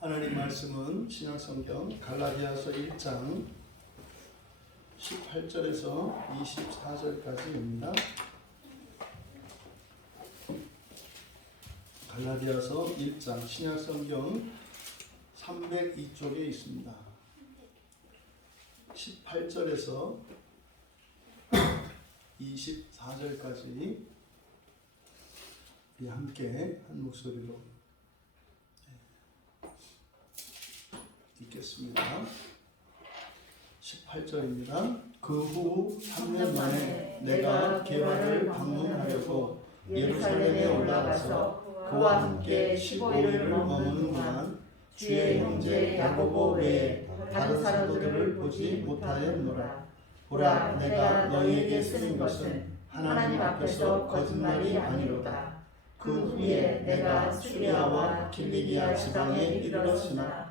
하나님 말씀은 신약성경 갈라디아서 1장 18절에서 24절까지입니다. 갈라디아서 1장 신약성경 302쪽에 있습니다. 18절에서 24절까지 우리 함께 한 목소리로 읽겠습니다. 18절입니다. 그 후 3년 만에 내가 게바를 방문하려고 예루살렘에 올라가서 그와 함께 15일을 머무는 동안 주의 형제 야고보 외에 다른 사도들을 보지 못하였노라. 보라, 내가 너희에게 쓰는 것은 하나님 앞에서 거짓말이 아니로다. 그 후에 내가 수리아와 길리기아 지방에 이르렀으나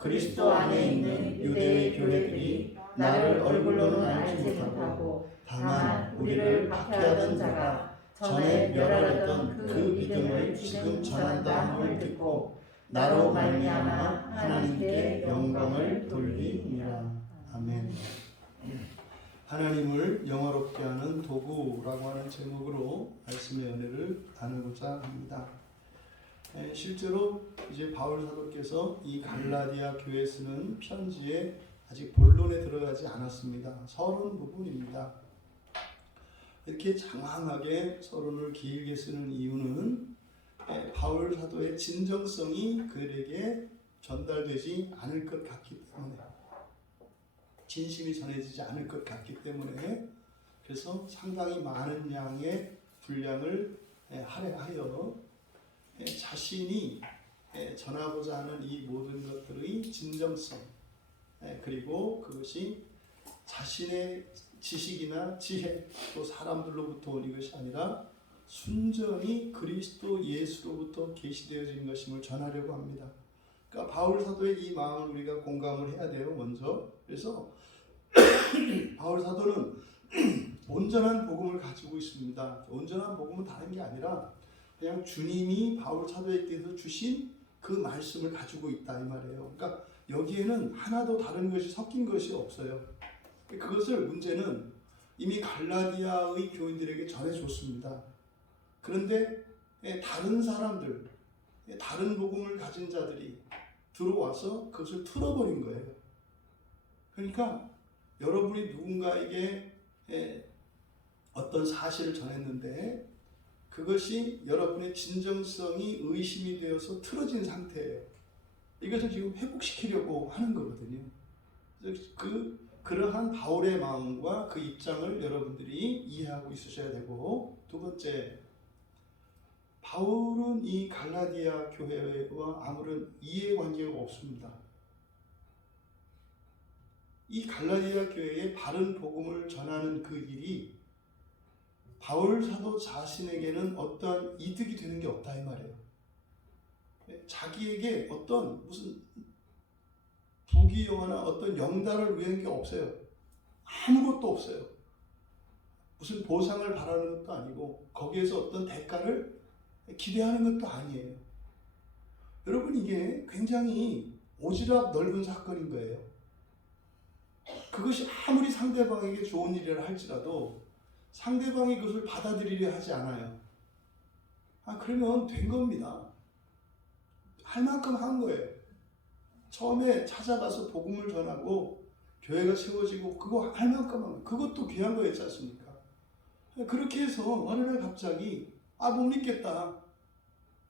그리스도 안에 있는 유대의 교회들이 나를 얼굴로는 알지 못하고 다만 우리를 박해하던 자가 전에 멸하였던 그 믿음을 지금 전한다 함을 듣고 나로 말미암아 하나님께 영광을 돌리니라. 아멘. 하나님을 영화롭게 하는 도구라고 하는 제목으로 말씀의 은혜를 나누고자 합니다. 실제로 이제 바울 사도께서 이 갈라디아 교회에 쓰는 편지에 아직 본론에 들어가지 않았습니다. 서론 부분입니다. 이렇게 장황하게 서론을 길게 쓰는 이유는 바울 사도의 진정성이 그들에게 전달되지 않을 것 같기 때문에, 진심이 전해지지 않을 것 같기 때문에, 그래서 상당히 많은 양의 분량을 할애하여 자신이 전하고자 하는 이 모든 것들의 진정성, 그리고 그것이 자신의 지식이나 지혜, 또 사람들로부터 온 이것이 아니라 순전히 그리스도 예수로부터 계시되어진 것임을 전하려고 합니다. 그러니까 바울 사도의 이 마음을 우리가 공감을 해야 돼요, 먼저. 그래서 바울 사도는 온전한 복음을 가지고 있습니다. 온전한 복음은 다른 게 아니라 그냥 주님이 바울 사도에게서 주신 그 말씀을 가지고 있다 이 말이에요. 그러니까 여기에는 하나도 다른 것이 섞인 것이 없어요. 그것을 문제는 이미 갈라디아의 교인들에게 전해줬습니다. 그런데 다른 사람들, 다른 복음을 가진 자들이 들어와서 그것을 틀어버린 거예요. 그러니까 여러분이 누군가에게 어떤 사실을 전했는데 그것이 여러분의 진정성이 의심이 되어서 틀어진 상태예요. 이것을 지금 회복시키려고 하는 거거든요. 그러한 바울의 마음과 그 입장을 여러분들이 이해하고 있으셔야 되고, 두 번째, 바울은 이 갈라디아 교회와 아무런 이해관계가 없습니다. 이 갈라디아 교회에 바른 복음을 전하는 그 일이 바울 사도 자신에게는 어떠한 이득이 되는 게 없다 이 말이에요. 자기에게 어떤 무슨 부귀영화나 어떤 영달을 위한 게 없어요. 아무것도 없어요. 무슨 보상을 바라는 것도 아니고 거기에서 어떤 대가를 기대하는 것도 아니에요. 여러분, 이게 굉장히 오지랖 넓은 사건인 거예요. 그것이 아무리 상대방에게 좋은 일이라 할지라도 상대방이 그것을 받아들이려 하지 않아요. 그러면 된 겁니다. 할 만큼 한 거예요. 처음에 찾아가서 복음을 전하고 교회가 세워지고 그거 할 만큼 한 거예요. 그것도 귀한 거였지 않습니까? 그렇게 해서 어느 날 갑자기 못 믿겠다.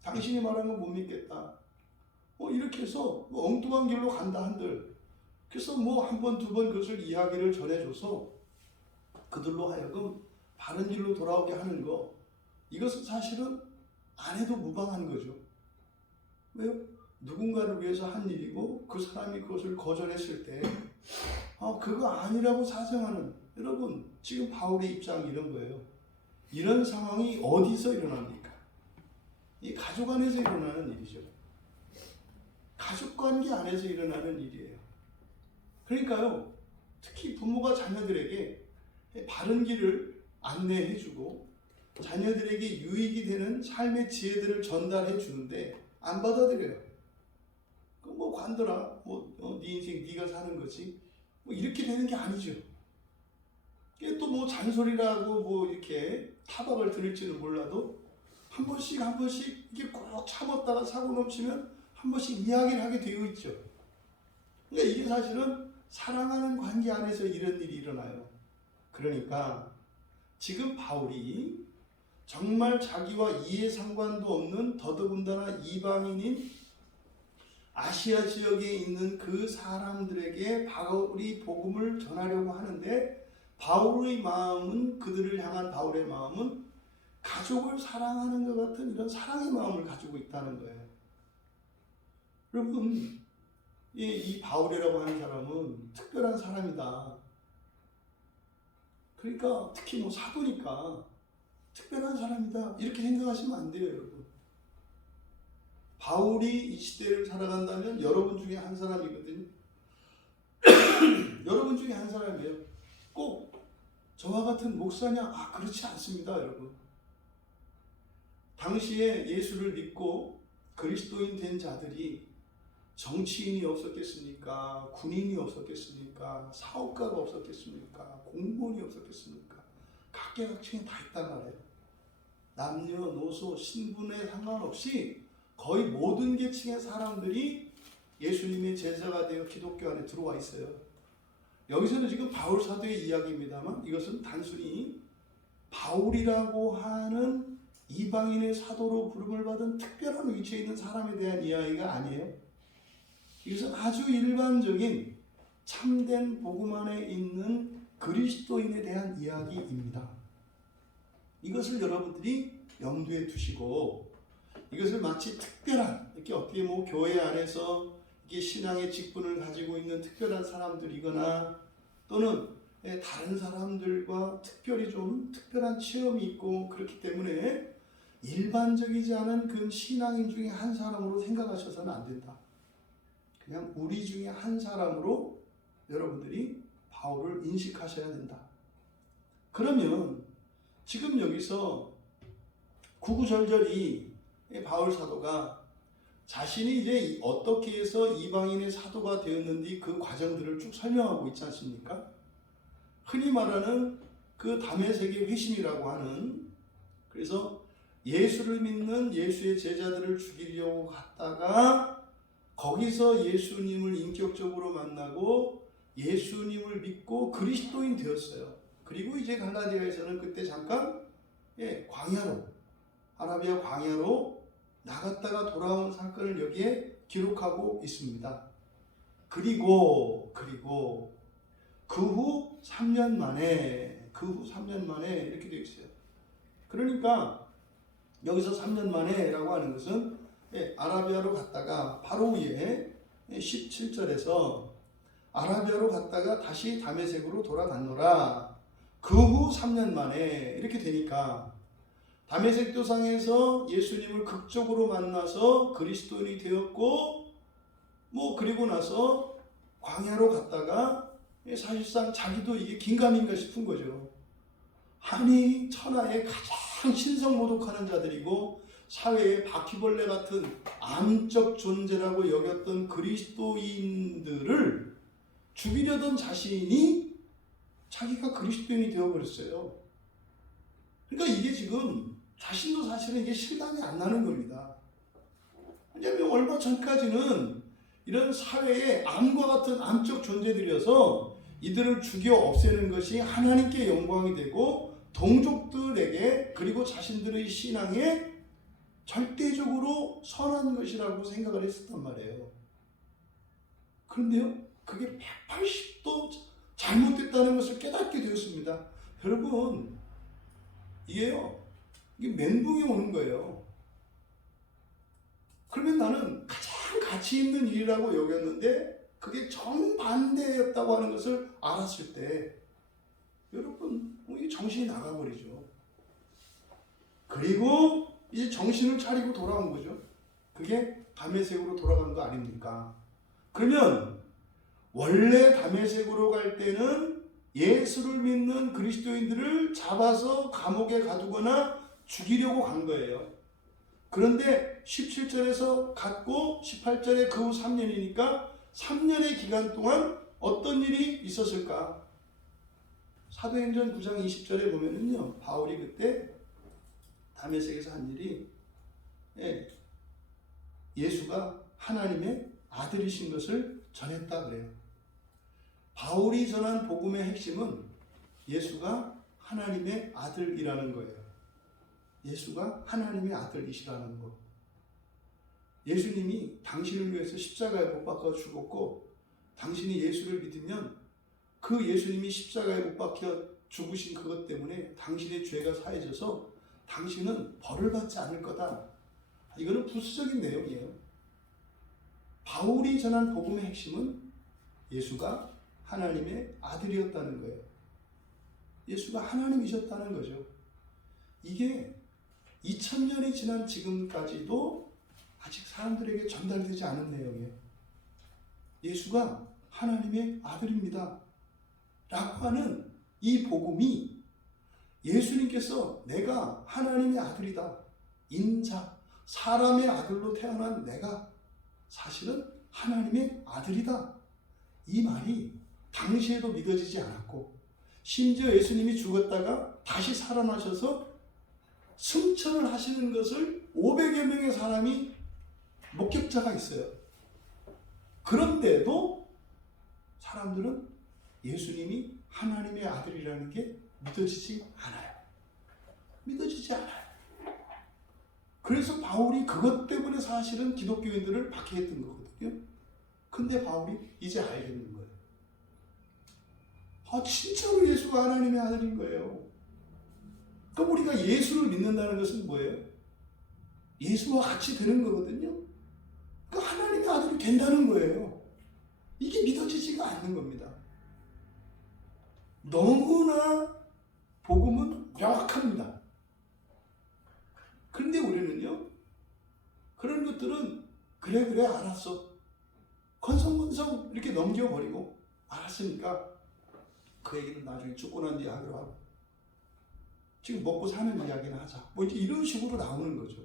당신이 말한 건 못 믿겠다. 이렇게 해서 엉뚱한 길로 간다 한들, 그래서 한 번, 두 번 그것을 이야기를 전해줘서 그들로 하여금 바른 길로 돌아오게 하는 거, 이것은 사실은 안 해도 무방한 거죠. 왜요? 누군가를 위해서 한 일이고 그 사람이 그것을 거절했을 때 그거 아니라고 사정하는, 여러분, 지금 바울의 입장이 이런 거예요. 이런 상황이 어디서 일어납니까? 이 가족 안에서 일어나는 일이죠. 가족관계 안에서 일어나는 일이에요. 그러니까요, 특히 부모가 자녀들에게 바른 길을 안내해주고 자녀들에게 유익이 되는 삶의 지혜들을 전달해 주는데 안 받아들여요. 관둬라. 네 인생 네가 사는 거지. 이렇게 되는 게 아니죠. 이게 또 잔소리라고 이렇게 타박을 들을지는 몰라도 한 번씩 이게 꼭 참았다가 사고 넘치면 한 번씩 이야기를 하게 되어 있죠. 그러니까 이게 사실은 사랑하는 관계 안에서 이런 일이 일어나요. 그러니까 지금 바울이 정말 자기와 이해 상관도 없는 더더군다나 이방인인 아시아 지역에 있는 그 사람들에게 바울이 복음을 전하려고 하는데 바울의 마음은, 그들을 향한 바울의 마음은 가족을 사랑하는 것 같은 이런 사랑의 마음을 가지고 있다는 거예요. 여러분, 이 바울이라고 하는 사람은 특별한 사람이다. 그러니까 특히 사도니까 특별한 사람이다. 이렇게 생각하시면 안 돼요, 여러분. 바울이 이 시대를 살아간다면 여러분 중에 한 사람이거든요. 여러분 중에 한 사람이에요. 꼭 저와 같은 목사냐? 그렇지 않습니다, 여러분. 당시에 예수를 믿고 그리스도인 된 자들이 정치인이 없었겠습니까? 군인이 없었겠습니까? 사업가가 없었겠습니까? 공무원이 없었겠습니까? 각계각층이 다 있단 말이에요. 남녀노소 신분에 상관없이 거의 모든 계층의 사람들이 예수님의 제자가 되어 기독교 안에 들어와 있어요. 여기서는 지금 바울 사도의 이야기입니다만 이것은 단순히 바울이라고 하는 이방인의 사도로 부름을 받은 특별한 위치에 있는 사람에 대한 이야기가 아니에요. 이것은 아주 일반적인 참된 복음 안에 있는 그리스도인에 대한 이야기입니다. 이것을 여러분들이 염두에 두시고 이것을 마치 특별한, 이렇게 어떻게 교회 안에서 이게 신앙의 직분을 가지고 있는 특별한 사람들이거나 또는 다른 사람들과 특별히 좀 특별한 체험이 있고 그렇기 때문에 일반적이지 않은 그 신앙인 중에 한 사람으로 생각하셔서는 안 된다. 그냥 우리 중에 한 사람으로 여러분들이 바울을 인식하셔야 된다. 그러면 지금 여기서 구구절절이 바울 사도가 자신이 이제 어떻게 해서 이방인의 사도가 되었는지 그 과정들을 쭉 설명하고 있지 않습니까? 흔히 말하는 그 다메섹의 회심이라고 하는, 그래서 예수를 믿는 예수의 제자들을 죽이려고 갔다가 거기서 예수님을 인격적으로 만나고 예수님을 믿고 그리스도인 되었어요. 그리고 이제 갈라디아에서는 그때 잠깐 광야로, 아라비아 광야로 나갔다가 돌아온 사건을 여기에 기록하고 있습니다. 그리고 그 후 3년 만에 이렇게 되어 있어요. 그러니까 여기서 3년 만에라고 하는 것은 아라비아로 갔다가 바로 위에 17절에서 아라비아로 갔다가 다시 다메섹으로 돌아갔노라. 그 후 3년 만에 이렇게 되니까 다메섹 도상에서 예수님을 극적으로 만나서 그리스도인이 되었고 그리고 나서 광야로 갔다가 사실상 자기도 이게 긴가민가 싶은 거죠. 아니 천하의 가장 신성모독하는 자들이고 사회의 바퀴벌레 같은 암적 존재라고 여겼던 그리스도인들을 죽이려던 자신이 자기가 그리스도인이 되어버렸어요. 그러니까 이게 지금 자신도 사실은 이게 실감이 안 나는 겁니다. 왜냐하면 얼마 전까지는 이런 사회의 암과 같은 암적 존재들이어서 이들을 죽여 없애는 것이 하나님께 영광이 되고 동족들에게 그리고 자신들의 신앙에 절대적으로 선한 것이라고 생각을 했었단 말이에요. 그런데요, 그게 180도 잘못됐다는 것을 깨닫게 되었습니다. 여러분, 이게 멘붕이 오는 거예요. 그러면 나는 가장 가치 있는 일이라고 여겼는데 그게 정반대였다고 하는 것을 알았을 때 여러분, 이 정신이 나가버리죠. 그리고 이제 정신을 차리고 돌아온 거죠. 그게 다메섹으로 돌아간 거 아닙니까? 그러면 원래 다메섹으로 갈 때는 예수를 믿는 그리스도인들을 잡아서 감옥에 가두거나 죽이려고 간 거예요. 그런데 17절에서 갔고 18절에 그 후 3년이니까 3년의 기간 동안 어떤 일이 있었을까? 사도행전 9장 20절에 보면은요, 바울이 그때 다메섹에서 한 일이 예수가 하나님의 아들이신 것을 전했다 그래요. 바울이 전한 복음의 핵심은 예수가 하나님의 아들이라는 거예요. 예수가 하나님의 아들이시라는 거. 예수님이 당신을 위해서 십자가에 못 박혀 죽었고, 당신이 예수를 믿으면 그 예수님이 십자가에 못 박혀 죽으신 그것 때문에 당신의 죄가 사해져서 당신은 벌을 받지 않을 거다. 이거는 부수적인 내용이에요. 바울이 전한 복음의 핵심은 예수가 하나님의 아들이었다는 거예요. 예수가 하나님이셨다는 거죠. 이게 2000년이 지난 지금까지도 아직 사람들에게 전달되지 않은 내용이에요. 예수가 하나님의 아들입니다 라고 하는 이 복음이 예수님께서 내가 하나님의 아들이다, 인자, 사람의 아들로 태어난 내가 사실은 하나님의 아들이다, 이 말이 당시에도 믿어지지 않았고, 심지어 예수님이 죽었다가 다시 살아나셔서 승천을 하시는 것을 500여 명의 사람이 목격자가 있어요. 그런데도 사람들은 예수님이 하나님의 아들이라는 게 믿어지지 않아요. 믿어지지 않아요. 그래서 바울이 그것 때문에 사실은 기독교인들을 박해했던 거거든요. 근데 바울이 이제 알겠는 거예요. 진짜로 예수가 하나님의 아들인 거예요. 그럼 우리가 예수를 믿는다는 것은 뭐예요? 예수와 같이 되는 거거든요. 그러니까 하나님의 아들이 된다는 거예요. 이게 믿어지지가 않는 겁니다. 너무나 복음은 명확합니다. 그런데 우리는요, 그런 것들은 그래 알았어, 건성건성 이렇게 넘겨버리고, 알았으니까 그 얘기는 나중에 죽고 난 뒤에 하기로 하고, 지금 먹고 사는 이야기나 하자, 뭐 이런 식으로 나오는 거죠.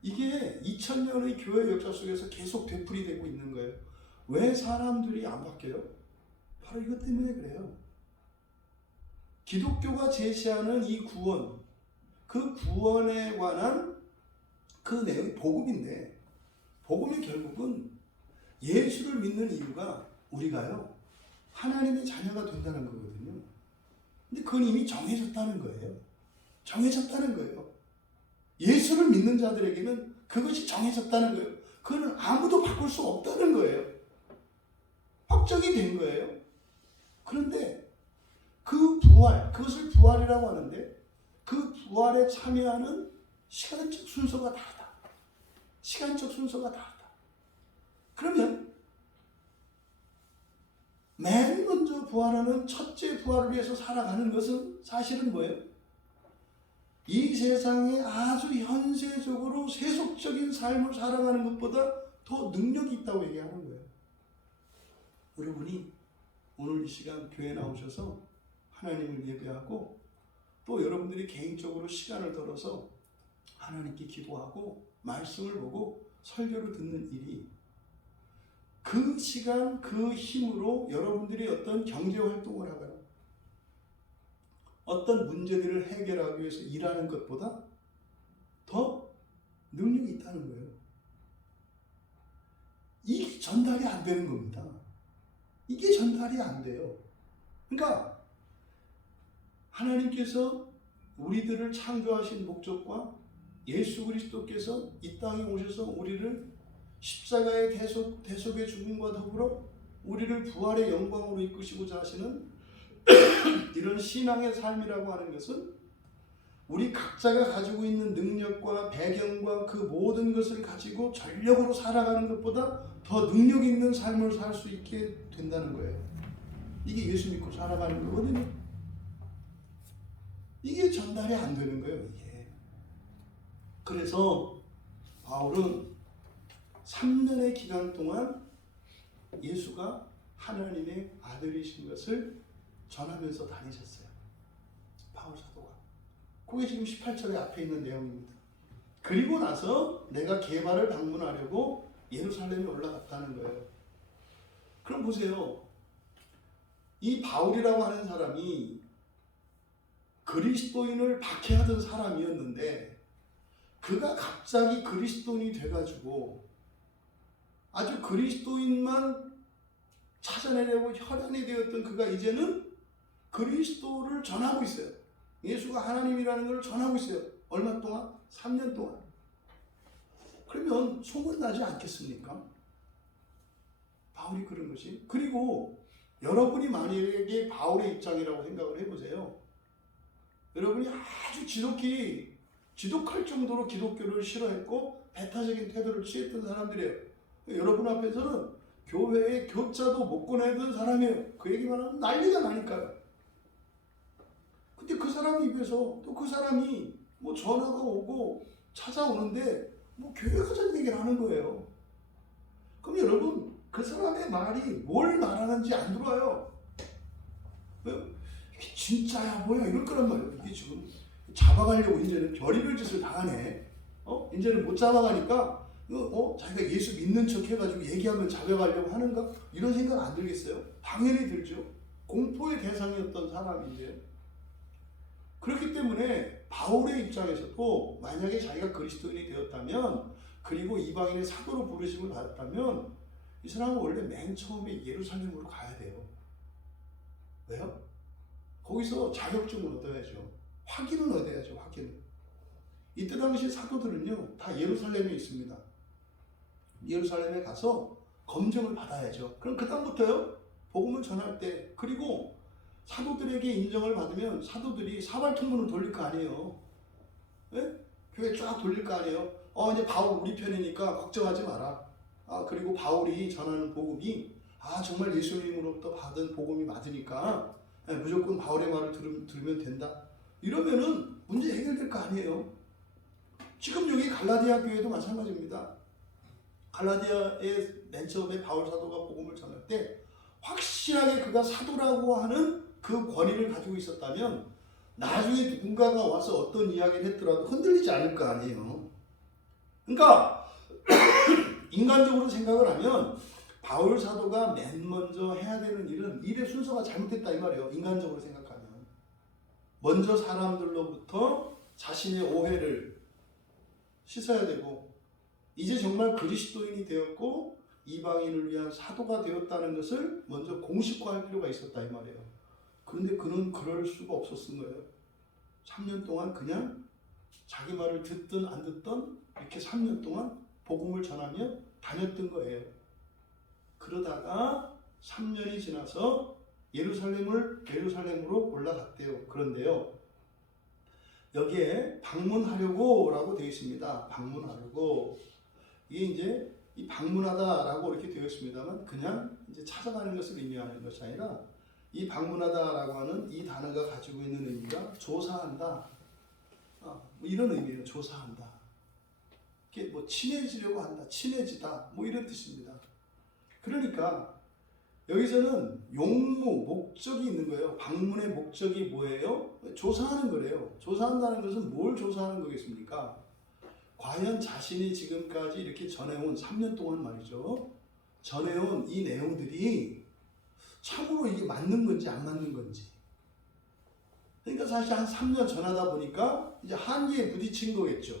이게 2000년의 교회 역사 속에서 계속 되풀이되고 있는 거예요. 왜 사람들이 안 바뀌어요? 바로 이것 때문에 그래요. 기독교가 제시하는 이 구원, 그 구원에 관한 그 내용이 복음인데, 복음이 결국은 예수를 믿는 이유가 우리가요, 하나님의 자녀가 된다는 거거든요. 근데 그건 이미 정해졌다는 거예요. 정해졌다는 거예요. 예수를 믿는 자들에게는 그것이 정해졌다는 거예요. 그거는 아무도 바꿀 수 없다는 거예요. 확정이 된 거예요. 그런데 그 부활, 그것을 부활이라고 하는데, 그 부활에 참여하는 시간적 순서가 다르다. 시간적 순서가 다르다. 그러면 맨 먼저 부활하는 첫째 부활을 위해서 살아가는 것은 사실은 뭐예요? 이 세상에 아주 현세적으로 세속적인 삶을 살아가는 것보다 더 능력이 있다고 얘기하는 거예요. 여러분이 오늘 이 시간 교회 나오셔서 하나님을 예배하고, 또 여러분들이 개인적으로 시간을 들어서 하나님께 기도하고 말씀을 보고 설교를 듣는 일이, 그 시간 그 힘으로 여러분들이 어떤 경제활동을 하거나 어떤 문제들을 해결하기 위해서 일하는 것보다 더 능력이 있다는 거예요. 이게 전달이 안 되는 겁니다. 이게 전달이 안 돼요. 그러니까 하나님께서 우리들을 창조하신 목적과 예수 그리스도께서 이 땅에 오셔서 우리를 십자가의 대속의 죽음과 더불어 우리를 부활의 영광으로 이끄시고자 하시는 이런 신앙의 삶이라고 하는 것은 우리 각자가 가지고 있는 능력과 배경과 그 모든 것을 가지고 전력으로 살아가는 것보다 더 능력 있는 삶을 살 수 있게 된다는 거예요. 이게 예수 믿고 살아가는 거거든요. 이게 전달이 안 되는 거예요, 이게. 그래서 바울은 3년의 기간 동안 예수가 하나님의 아들이신 것을 전하면서 다니셨어요. 바울 사도가. 그게 지금 18절에 앞에 있는 내용입니다. 그리고 나서 내가 게바를 방문하려고 예루살렘에 올라갔다는 거예요. 그럼 보세요. 이 바울이라고 하는 사람이 그리스도인을 박해하던 사람이었는데 그가 갑자기 그리스도인이 돼가지고 아주 그리스도인만 찾아내려고 혈안이 되었던 그가 이제는 그리스도를 전하고 있어요. 예수가 하나님이라는 걸 전하고 있어요. 얼마 동안? 3년 동안. 그러면 소문나지 않겠습니까? 바울이 그런 것이. 그리고 여러분이 만약에 바울의 입장이라고 생각을 해보세요. 여러분이 아주 지독할 정도로 기독교를 싫어했고 배타적인 태도를 취했던 사람들이에요. 여러분 앞에서는 교회에 교자도 못 꺼내던 사람이에요. 그 얘기만 하면 난리가 나니까요. 근데 그 사람 입에서 또 그 사람이 뭐 전화가 오고 찾아오는데 뭐 교회 가자는 얘기를 하는 거예요. 그럼 여러분 그 사람의 말이 뭘 말하는지 안 들어와요. 이게 진짜야 뭐야 이럴 거란 말이에요. 이게 지금 잡아가려고 이제는 별의별 짓을 다 하네. 이제는 못 잡아가니까 자기가 예수 믿는 척 해가지고 얘기하면 잡아가려고 하는가? 이런 생각 안 들겠어요? 당연히 들죠. 공포의 대상이었던 사람인데. 그렇기 때문에 바울의 입장에서도 만약에 자기가 그리스도인이 되었다면 그리고 이방인의 사도로 부르심을 받았다면 이 사람은 원래 맨 처음에 예루살렘으로 가야 돼요. 왜요? 거기서 자격증을 얻어야죠. 확인은 얻어야죠. 확인을. 이때 당시 사도들은요 다 예루살렘에 있습니다. 예루살렘에 가서 검증을 받아야죠. 그럼 그 다음부터요 복음을 전할 때 그리고 사도들에게 인정을 받으면 사도들이 사발통문을 돌릴 거 아니에요. 네? 교회 쫙 돌릴 거 아니에요. 이제 바울 우리 편이니까 걱정하지 마라. 그리고 바울이 전하는 복음이 정말 예수님으로부터 받은 복음이 맞으니까 무조건 바울의 말을 들으면 된다. 이러면은 문제 해결될 거 아니에요. 지금 여기 갈라디아 교회도 마찬가지입니다. 갈라디아의 맨 처음에 바울 사도가 복음을 전할 때 확실하게 그가 사도라고 하는 그 권위를 가지고 있었다면 나중에 누군가가 와서 어떤 이야기를 했더라도 흔들리지 않을 거 아니에요. 그러니까 인간적으로 생각을 하면 바울 사도가 맨 먼저 해야 되는 일은 일의 순서가 잘못됐다 이 말이에요. 인간적으로 생각하면 먼저 사람들로부터 자신의 오해를 씻어야 되고 이제 정말 그리스도인이 되었고 이방인을 위한 사도가 되었다는 것을 먼저 공식화할 필요가 있었다 이 말이에요. 그런데 그는 그럴 수가 없었던 거예요. 3년 동안 그냥 자기 말을 듣든 안 듣든 이렇게 3년 동안 복음을 전하며 다녔던 거예요. 그러다가 3년이 지나서 예루살렘으로 올라갔대요. 그런데요. 여기에 방문하려고 라고 되어 있습니다. 방문하려고. 이게 이제 이 방문하다라고 이렇게 되어 있습니다만 그냥 이제 찾아가는 것을 의미하는 것이 아니라 이 방문하다라고 하는 이 단어가 가지고 있는 의미가 조사한다. 뭐 이런 의미예요. 조사한다. 이게 뭐 친해지려고 한다. 친해지다. 뭐 이런 뜻입니다. 그러니까 여기서는 용무, 목적이 있는 거예요. 방문의 목적이 뭐예요? 조사하는 거래요. 조사한다는 것은 뭘 조사하는 거겠습니까? 과연 자신이 지금까지 이렇게 전해온 3년 동안 말이죠. 전해온 이 내용들이 참으로 이게 맞는 건지 안 맞는 건지. 그러니까 사실 한 3년 전하다 보니까 이제 한계에 부딪힌 거겠죠.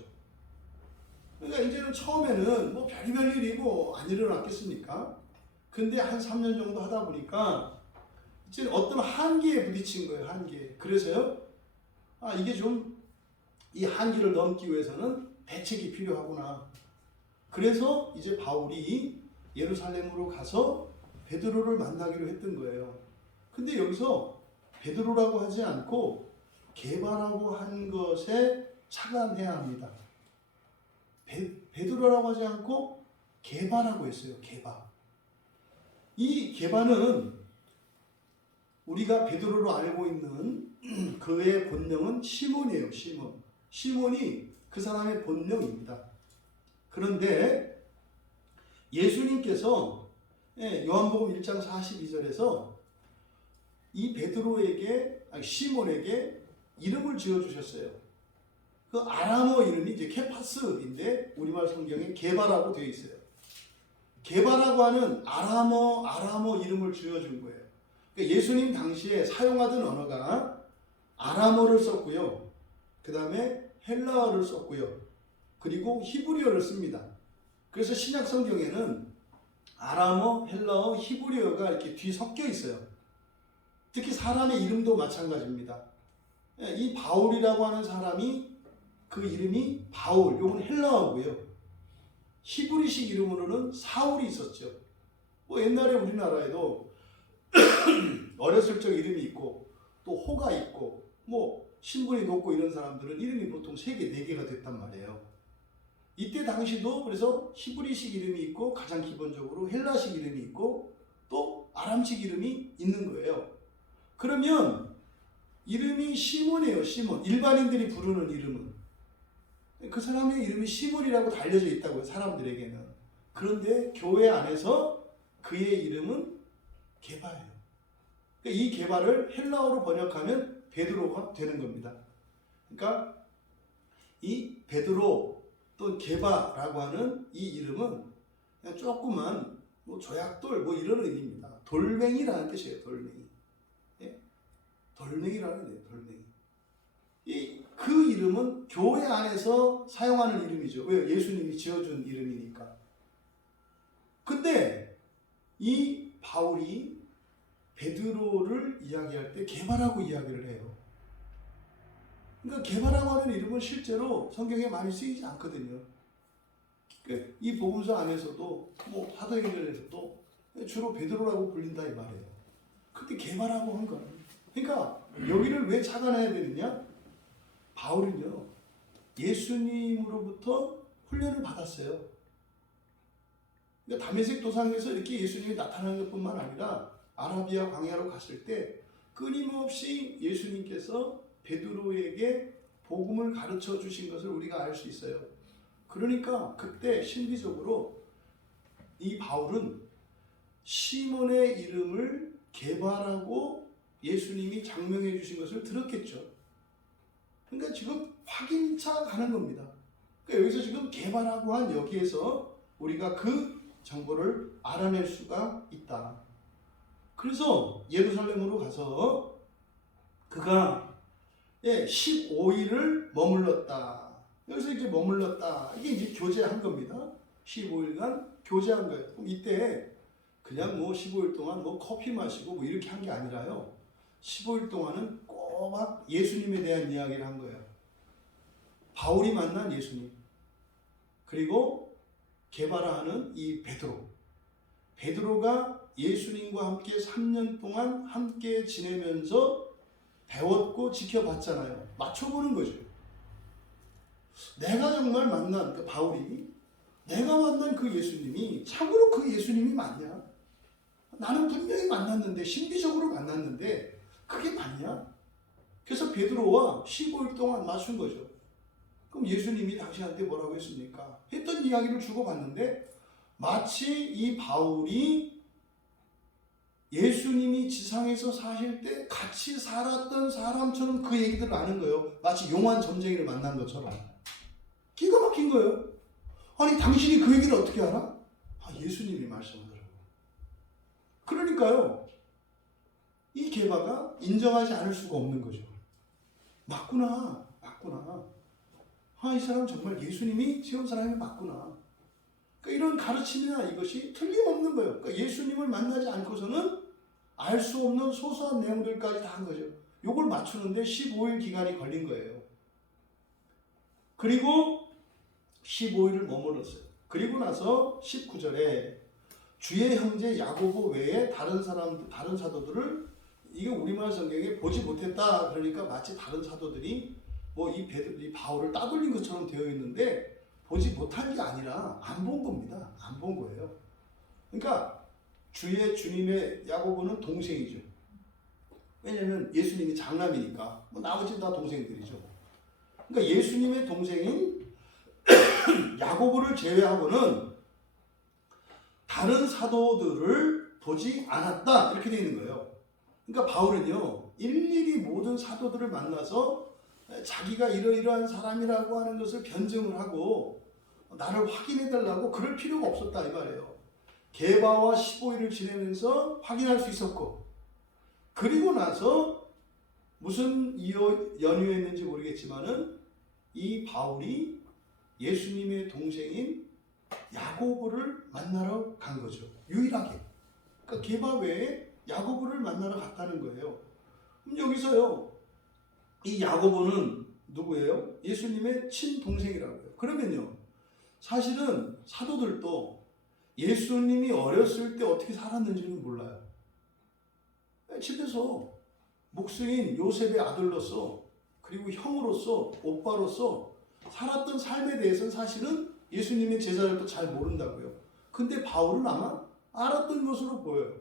그러니까 이제는 처음에는 뭐 별의별 일이 뭐 안 일어났겠습니까? 근데 한 3년 정도 하다 보니까 이제 어떤 한계에 부딪힌 거예요. 한계. 그래서요. 이게 좀 이 한계를 넘기 위해서는 대책이 필요하구나. 그래서 이제 바울이 예루살렘으로 가서 베드로를 만나기로 했던 거예요. 근데 여기서 베드로라고 하지 않고 게바라고 한 것에 착안해야 합니다. 베드로라고 하지 않고 게바라고 했어요. 게바. 이 게바는 우리가 베드로로 알고 있는 그의 본명은 시몬이에요. 시몬이 그 사람의 본명입니다. 그런데 예수님께서 요한복음 1장 42절에서 이 베드로에게 시몬에게 이름을 지어주셨어요. 그 아람어 이름이 이제 케파스인데 우리말 성경에 게바라고 되어 있어요. 게바라고 하는 아람어 이름을 지어준 거예요. 그러니까 예수님 당시에 사용하던 언어가 아람어를 썼고요. 그 다음에 헬라어를 썼고요. 그리고 히브리어를 씁니다. 그래서 신약 성경에는 아람어, 헬라어, 히브리어가 이렇게 뒤섞여 있어요. 특히 사람의 이름도 마찬가지입니다. 이 바울이라고 하는 사람이 그 이름이 바울, 요건 헬라어고요. 히브리식 이름으로는 사울이 있었죠. 뭐 옛날에 우리나라에도 어렸을 적 이름이 있고 또 호가 있고 뭐 신분이 높고 이런 사람들은 이름이 보통 3개, 4개가 됐단 말이에요. 이때 당시도 그래서 히브리식 이름이 있고 가장 기본적으로 헬라식 이름이 있고 또 아람식 이름이 있는 거예요. 그러면 이름이 시몬이에요. 시몬. 일반인들이 부르는 이름은. 그 사람의 이름이 시몬이라고 달려져 있다고요. 사람들에게는. 그런데 교회 안에서 그의 이름은 게바예요. 이 게바를 헬라어로 번역하면 베드로가 되는 겁니다. 그러니까 이 베드로 또 게바라고 하는 이 이름은 그냥 조그만 뭐 조약돌 뭐 이런 의미입니다. 돌멩이라는 뜻이에요. 돌멩이. 예? 돌멩이라는 의미예요. 돌멩이. 그 이름은 교회 안에서 사용하는 이름이죠. 왜? 예수님이 지어준 이름이니까. 근데 이 바울이 베드로를 이야기할 때 게바라고 이야기를 해요. 그러니까 게바라고 하는 이름은 실제로 성경에 많이 쓰이지 않거든요. 이 복음서 안에서도 뭐 사도행전에서도 주로 베드로라고 불린다 이 말이에요. 근데 게바라고 한 거예요. 그러니까 여기를 왜 착안해야 되느냐? 바울은요 예수님으로부터 훈련을 받았어요. 그러니까 다메섹 도상에서 이렇게 예수님이 나타나는 것뿐만 아니라 아라비아 광야로 갔을 때 끊임없이 예수님께서 베드로에게 복음을 가르쳐 주신 것을 우리가 알 수 있어요. 그러니까 그때 신비적으로 이 바울은 시몬의 이름을 게바라고 예수님이 장명해 주신 것을 들었겠죠. 그러니까 지금 확인차 가는 겁니다. 그러니까 여기서 지금 게바라고 한 여기에서 우리가 그 정보를 알아낼 수가 있다. 그래서 예루살렘으로 가서 그가 15일을 머물렀다. 여기서 이제 머물렀다. 이게 이제 교제한 겁니다. 15일간 교제한 거예요. 그럼 이때 그냥 뭐 15일 동안 뭐 커피 마시고 뭐 이렇게 한 게 아니라요. 15일 동안은 꼬박 예수님에 대한 이야기를 한 거예요. 바울이 만난 예수님. 그리고 게바라 하는 이 베드로. 베드로가 예수님과 함께 3년 동안 함께 지내면서 배웠고 지켜봤잖아요. 맞춰보는 거죠. 내가 정말 만난 그 바울이 내가 만난 그 예수님이 참으로 그 예수님이 맞냐? 나는 분명히 만났는데 신비적으로 만났는데 그게 맞냐? 그래서 베드로와 15일 동안 맞춘 거죠. 그럼 예수님이 당신한테 뭐라고 했습니까? 했던 이야기를 주고받는데 마치 이 바울이 예수님이 지상에서 사실 때 같이 살았던 사람처럼 그 얘기들을 아는 거예요. 마치 용한 점쟁이를 만난 것처럼. 기가 막힌 거예요. 아니 당신이 그 얘기를 어떻게 알아? 예수님이 말씀하더라고. 그러니까요. 이 게바가 인정하지 않을 수가 없는 거죠. 맞구나. 이 사람 정말 예수님이 세운 사람이 맞구나. 그러니까 이런 가르침이나 이것이 틀림없는 거예요. 그러니까 예수님을 만나지 않고서는 알 수 없는 소소한 내용들까지 다 한 거죠. 요걸 맞추는데 15일 기간이 걸린 거예요. 그리고 15일을 머물렀어요. 그리고 나서 19절에 주의 형제 야고보 외에 다른 사도들을 이게 우리말 성경에 보지 못했다. 그러니까 마치 다른 사도들이 뭐 이 바울을 따돌린 것처럼 되어 있는데 보지 못한 게 아니라 안 본 겁니다. 안 본 거예요. 그러니까 주님의 야고보는 동생이죠. 왜냐면 예수님이 장남이니까 뭐 나머지는 다 동생들이죠. 그러니까 예수님의 동생인 야고보를 제외하고는 다른 사도들을 보지 않았다. 이렇게 되어 있는 거예요. 그러니까 바울은요 일일이 모든 사도들을 만나서 자기가 이러이러한 사람이라고 하는 것을 변증을 하고 나를 확인해 달라고 그럴 필요가 없었다 이 말이에요. 게바와 15일을 지내면서 확인할 수 있었고, 그리고 나서 무슨 연유였는지 모르겠지만은 이 바울이 예수님의 동생인 야고보를 만나러 간 거죠. 유일하게. 그러니까 게바 외에 야고보를 만나러 갔다는 거예요. 그럼 여기서요, 이 야고보는 누구예요? 예수님의 친동생이라고요. 그러면요, 사실은 사도들도 예수님이 어렸을 때 어떻게 살았는지는 몰라요. 집에서 목수인 요셉의 아들로서, 그리고 형으로서, 오빠로서 살았던 삶에 대해서는 사실은 예수님의 제자들도 잘 모른다고요. 근데 바울은 아마 알았던 것으로 보여요.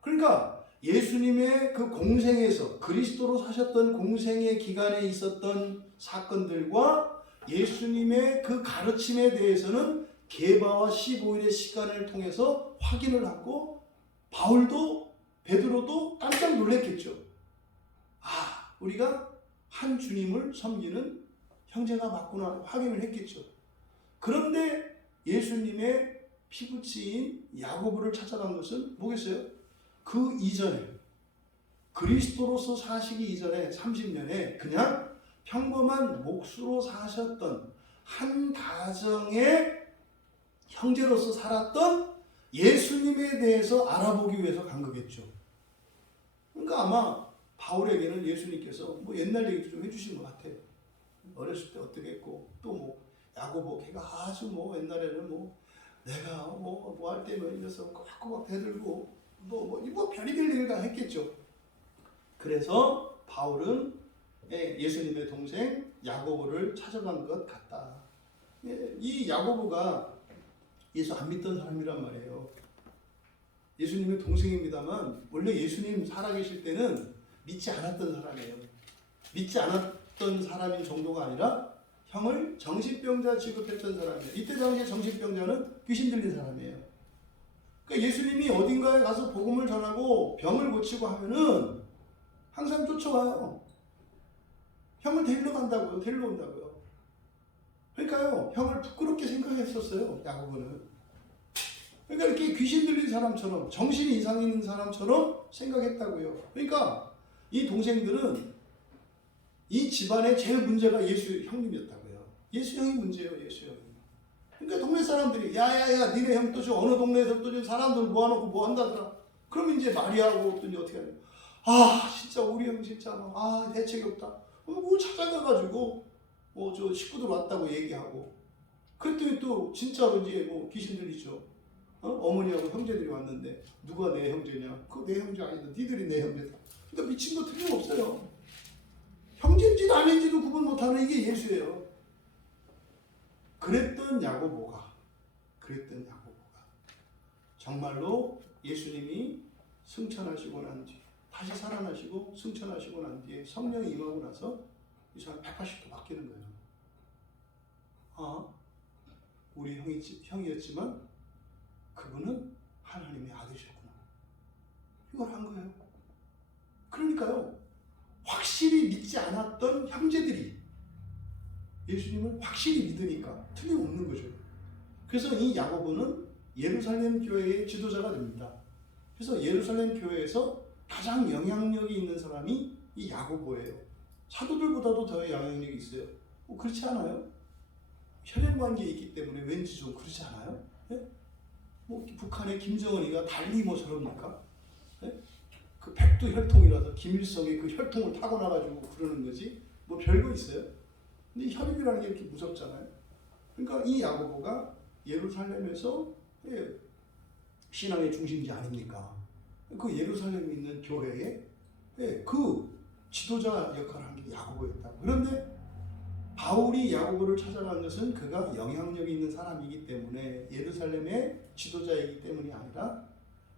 그러니까 예수님의 그 공생에서, 그리스도로 사셨던 공생의 기간에 있었던 사건들과 예수님의 그 가르침에 대해서는 게바와 15일의 시간을 통해서 확인을 하고, 바울도 베드로도 깜짝 놀랐겠죠. 아, 우리가 한 주님을 섬기는 형제가 맞구나 확인을 했겠죠. 그런데 예수님의 피부치인 야고보를 찾아간 것은 뭐겠어요? 그 이전에, 그리스도로서 사시기 이전에 30년에 그냥 평범한 목수로 사셨던 한 가정의 형제로서 살았던 예수님에 대해서 알아보기 위해서 간 거겠죠. 그러니까 아마 바울에게는 예수님께서 뭐 옛날 얘기도 좀 해주신 것 같아요. 어렸을 때 어떻게 했고, 또 뭐 야고보 걔가 아주 뭐 옛날에는 뭐 내가 뭐 할 때는 이래서 꼬박꼬박 대들고 뭐 별의별 일을 다 했겠죠. 그래서 바울은 예수님의 동생 야고보를 찾아간 것 같다. 이 야고보가 예수 안 믿던 사람이란 말이에요. 예수님의 동생입니다만 원래 예수님 살아계실 때는 믿지 않았던 사람이에요. 믿지 않았던 사람인 정도가 아니라 형을 정신병자 취급했던 사람이에요. 이때 당시에 정신병자는 귀신 들린 사람이에요. 그러니까 예수님이 어딘가에 가서 복음을 전하고 병을 고치고 하면은 항상 쫓아와요. 형을 데리러 간다고요. 데리러 온다고요. 그러니까요, 형을 부끄럽게 생각했었어요, 야고보는. 그러니까 이렇게 귀신 들린 사람처럼, 정신이 이상 있는 사람처럼 생각했다고요. 그러니까 이 동생들은 이 집안의 제일 문제가 예수 형님이었다고요. 예수 형이 문제예요, 예수 형이. 그러니까 동네 사람들이 야야야, 니네 형 또 저 어느 동네에서 또 사람들 모아놓고 뭐 한다더라. 그럼 이제 마리아하고 또 이제 어떻게 하냐. 아, 진짜 우리 형 진짜 대책이 없다. 뭐 찾아가가지고 뭐 저 식구들 왔다고 얘기하고. 그랬더니 또 진짜로 이제 뭐 귀신 들리죠. 어머니하고 형제들이 왔는데 누가 내 형제냐? 그거 내 형제 아니다. 니들이 내 형제다. 그러니까 미친 거 틀림없어요. 형제인지도 아닌지도 구분 못하는 이게 예수예요. 그랬던 야고보가 정말로 예수님이 승천하시고 난 뒤에, 다시 살아나시고 승천하시고 난 뒤에 성령이 임하고 나서 이 사람 180도 바뀌는 거예요. 우리 형이었지만 그분은 하나님의 아들이셨구나. 이걸 한 거예요. 그러니까요, 확실히 믿지 않았던 형제들이 예수님을 확실히 믿으니까 틀림없는 거죠. 그래서 이 야고보는 예루살렘 교회의 지도자가 됩니다. 그래서 예루살렘 교회에서 가장 영향력이 있는 사람이 이 야고보예요. 사도들보다도 더 영향력이 있어요. 그렇지 않아요? 혈연 관계에 있기 때문에 왠지 좀 그렇지 않아요? 네? 뭐 북한의 김정은이가 달리 뭐 저럽니까? 네? 그 백두 혈통이라서 김일성이 그 혈통을 타고나가지고 그러는 거지 뭐 별거 있어요? 근데 혈육이라는 게 이렇게 무섭잖아요. 그러니까 이 야고보가 예루살렘에서 신앙의 중심지 아닙니까? 그 예루살렘에 있는 교회에 그 지도자 역할을 한 게 야고보였다고. 그런데 바울이 야고보를 찾아간 것은 그가 영향력이 있는 사람이기 때문에, 예루살렘의 지도자이기 때문이 아니라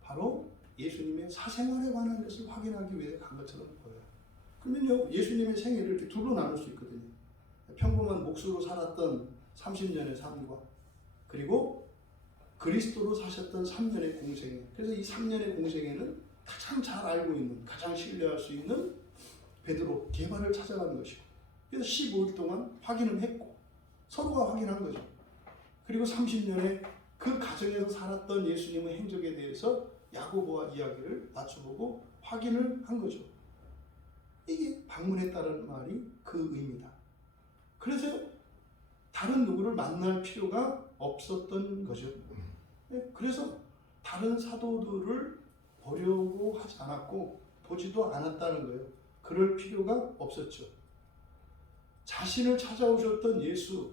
바로 예수님의 사생활에 관한 것을 확인하기 위해 간 것처럼 보여요. 그러면요, 예수님의 생애를 이렇게 둘로 나눌 수 있거든요. 평범한 목수로 살았던 30년의 삶과, 그리고 그리스도로 사셨던 3년의 공생애. 그래서 이 3년의 공생애는 가장 잘 알고 있는, 가장 신뢰할 수 있는 베드로, 게바를 찾아가는 것이고, 그래서 15일 동안 확인을 했고 서로가 확인한 거죠. 그리고 30년에 그 가정에서 살았던 예수님의 행적에 대해서 야고보와 이야기를 맞춰보고 확인을 한 거죠. 이게 방문했다는 말이 그 의미다. 그래서 다른 누구를 만날 필요가 없었던 거죠. 그래서 다른 사도들을 보려고 하지 않았고 보지도 않았다는 거예요. 그럴 필요가 없었죠. 자신을 찾아오셨던 예수,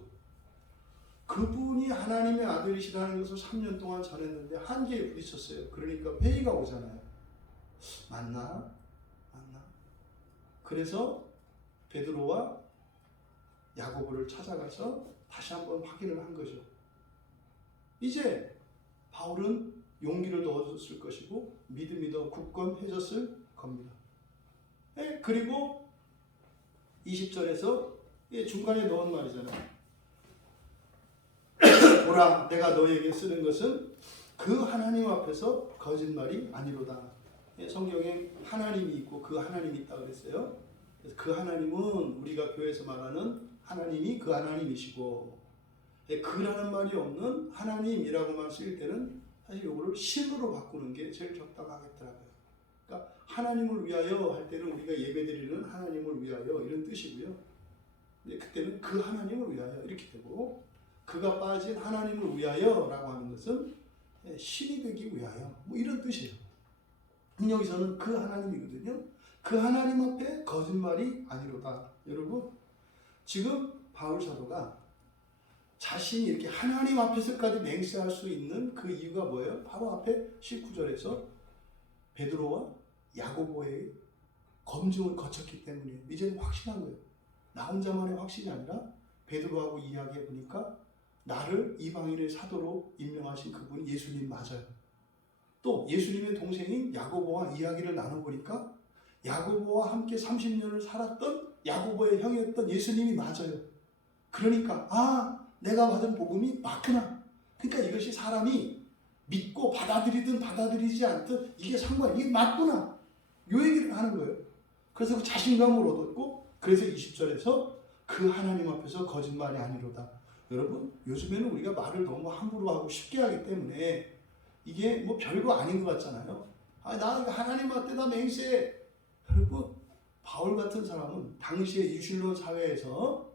그분이 하나님의 아들이시라는 것을 3년 동안 전했는데 한계에 부딪혔어요. 그러니까 회의가 오잖아요. 맞나? 그래서 베드로와 야고보를 찾아가서 다시 한번 확인을 한 거죠. 이제 바울은 용기를 더 얻었을 것이고 믿음이 더 굳건해졌을 겁니다. 그리고 20절에서 중간에 넣은 말이잖아요. 보라, 내가 너에게 쓰는 것은 그 하나님 앞에서 거짓말이 아니로다. 성경에 하나님이 있고 그 하나님이 있다 그랬어요. 그래서 그 하나님은 우리가 교회에서 말하는 하나님이 그 하나님이시고, 그라는 말이 없는 하나님이라고만 쓰일 때는 사실 이거를 신으로 바꾸는 게 제일 적당하겠더라고요. 그러니까 하나님을 위하여 할 때는 우리가 예배드리는 하나님을 위하여 이런 뜻이고요. 근데 그때는 그 하나님을 위하여 이렇게 되고, 그가 빠진 하나님을 위하여라고 하는 것은 신이 되기 위하여 뭐 이런 뜻이에요. 여기서는 그 하나님이거든요. 그 하나님 앞에 거짓말이 아니로다. 여러분, 지금 바울 사도가 자신이 이렇게 하나님 앞에서까지 맹세할 수 있는 그 이유가 뭐예요? 바로 앞에 19절에서 베드로와 야고보의 검증을 거쳤기 때문이에요. 이제는 확신한 거예요. 나 혼자만의 확신이 아니라 베드로하고 이야기해 보니까 나를 이방인의 사도로 임명하신 그분이 예수님 맞아요. 또 예수님의 동생인 야고보와 이야기를 나눠보니까 야고보와 함께 30년을 살았던 야고보의 형이었던 예수님이 맞아요. 그러니까 내가 받은 복음이 맞구나. 그러니까 이것이 사람이 믿고 받아들이든 받아들이지 않든 이게 맞구나. 이 얘기를 하는 거예요. 그래서 그 자신감을 얻었고, 그래서 20절에서 그 하나님 앞에서 거짓말이 아니로다. 여러분, 요즘에는 우리가 말을 너무 함부로 하고 쉽게 하기 때문에 이게 뭐 별거 아닌 것 같잖아요. 나 하나님 앞에 다 맹세해. 여러분, 바울 같은 사람은 당시의 유실론 사회에서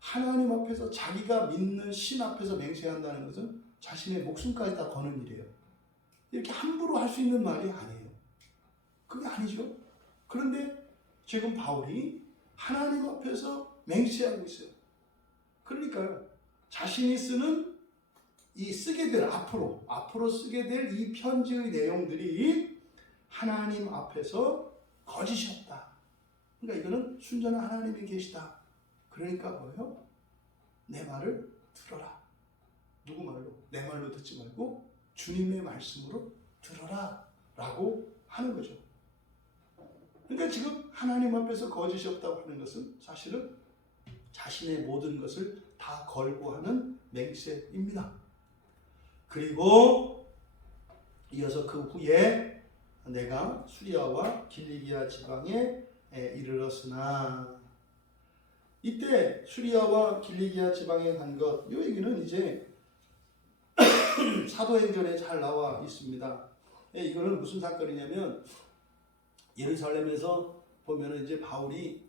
하나님 앞에서 자기가 믿는 신 앞에서 맹세한다는 것은 자신의 목숨까지 다 거는 일이에요. 이렇게 함부로 할 수 있는 말이 아니에요. 그게 아니죠. 그런데 지금 바울이 하나님 앞에서 맹세하고 있어요. 그러니까요, 자신이 쓰게 될 앞으로 쓰게 될 이 편지의 내용들이 하나님 앞에서 거짓이 없다. 그러니까 이거는 순전한 하나님이 계시다. 그러니까 뭐예요? 내 말을 들어라. 누구 말로? 내 말로 듣지 말고 주님의 말씀으로 들어라 라고 하는 거죠. 그러니까 지금 하나님 앞에서 거짓이 없다고 하는 것은 사실은 자신의 모든 것을 다 걸고 하는 맹세입니다. 그리고 이어서 그 후에 내가 수리아와 길리기아 지방에 이르렀으나, 이때 수리아와 길리기아 지방에 간 것, 이 얘기는 이제 사도행전에 잘 나와 있습니다. 이거는 무슨 사건이냐면, 예루살렘에서 보면은 이제 바울이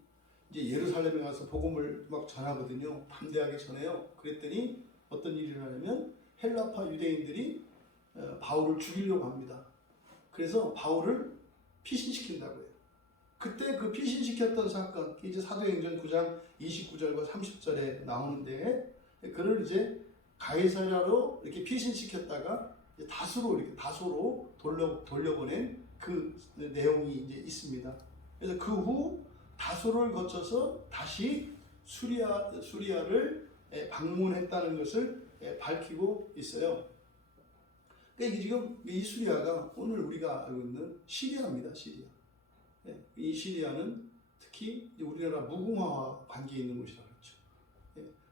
이제 예루살렘에 가서 복음을 막 전하거든요. 담대하게 전해요. 그랬더니 어떤 일이 일어나냐면 헬라파 유대인들이 바울을 죽이려고 합니다. 그래서 바울을 피신시킨다고 해요. 그때 그 피신시켰던 사건, 이제 사도행전 9장 29절과 30절에 나오는데, 그를 이제 가이사랴로 이렇게 피신시켰다가 다소로 돌려보낸 그 내용이 이제 있습니다. 그래서 그 후 다소를 거쳐서 다시 수리아를 방문했다는 것을 밝히고 있어요. 그러니까 지금 이 수리아가 오늘 우리가 알고 있는 시리아입니다. 시리아. 이 시리아는 특히 우리나라 무궁화와 관계 있는 곳이라고 그랬죠.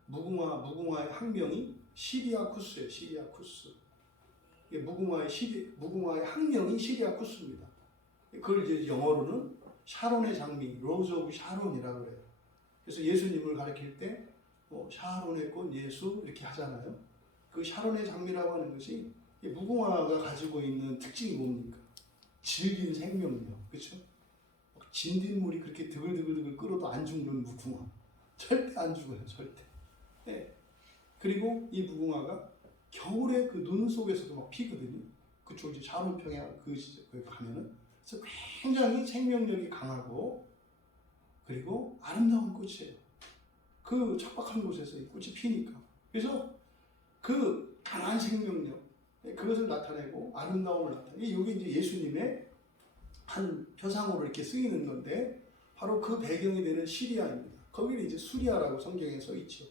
무궁화의 학명이 시리아쿠스예요. 시리아쿠스. 무궁화의 학명이 시리아쿠스입니다. 그걸 이제 영어로는 샤론의 장미, 로즈 오브 샤론이라고 그래요. 그래서 예수님을 가리킬 때 샤론의 꽃 예수 이렇게 하잖아요. 그 샤론의 장미라고 하는 것이 무궁화가 가지고 있는 특징이 뭡니까? 질긴 생명력, 그렇죠? 진딧물이 그렇게 드글드글 끓어도 안 죽는 무궁화, 절대 안 죽어요, 절대. 네. 그리고 이 무궁화가 겨울에 그 눈 속에서도 막 피거든요. 그쪽 이제 샤론 평야 그 가면은 그래서 굉장히 생명력이 강하고 그리고 아름다운 꽃이에요. 그 척박한 곳에서 이 꽃이 피니까. 그래서 그 강한 생명력, 그것을 나타내고 아름다움을 나타내고, 이게 이제 예수님의 한 표상으로 이렇게 쓰이는 건데, 바로 그 배경이 되는 시리아입니다. 거기는 이제 수리아라고 성경에 써 있죠.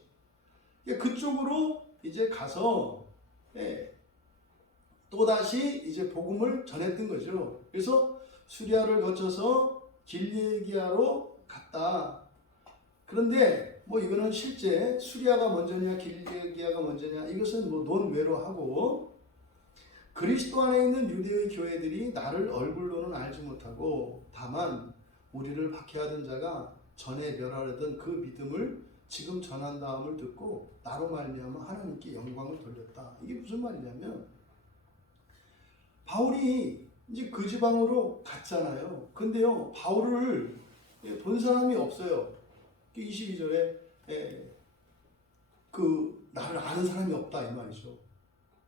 그쪽으로 이제 가서, 또다시 이제 복음을 전했던 거죠. 그래서 수리아를 거쳐서 길리기아로 갔다. 그런데 뭐 이거는 실제 수리아가 먼저냐 길리기아가 먼저냐 이것은 뭐 논외로 하고, 그리스도 안에 있는 유대의 교회들이 나를 얼굴로는 알지 못하고 다만 우리를 박해하던 자가 전에 멸하려던 그 믿음을 지금 전한다함을 듣고 나로 말미암아 하나님께 영광을 돌렸다. 이게 무슨 말이냐면, 바울이 이제 그 지방으로 갔잖아요. 근데요, 바울을 본 사람이 없어요. 22절에 그 나를 아는 사람이 없다 이 말이죠.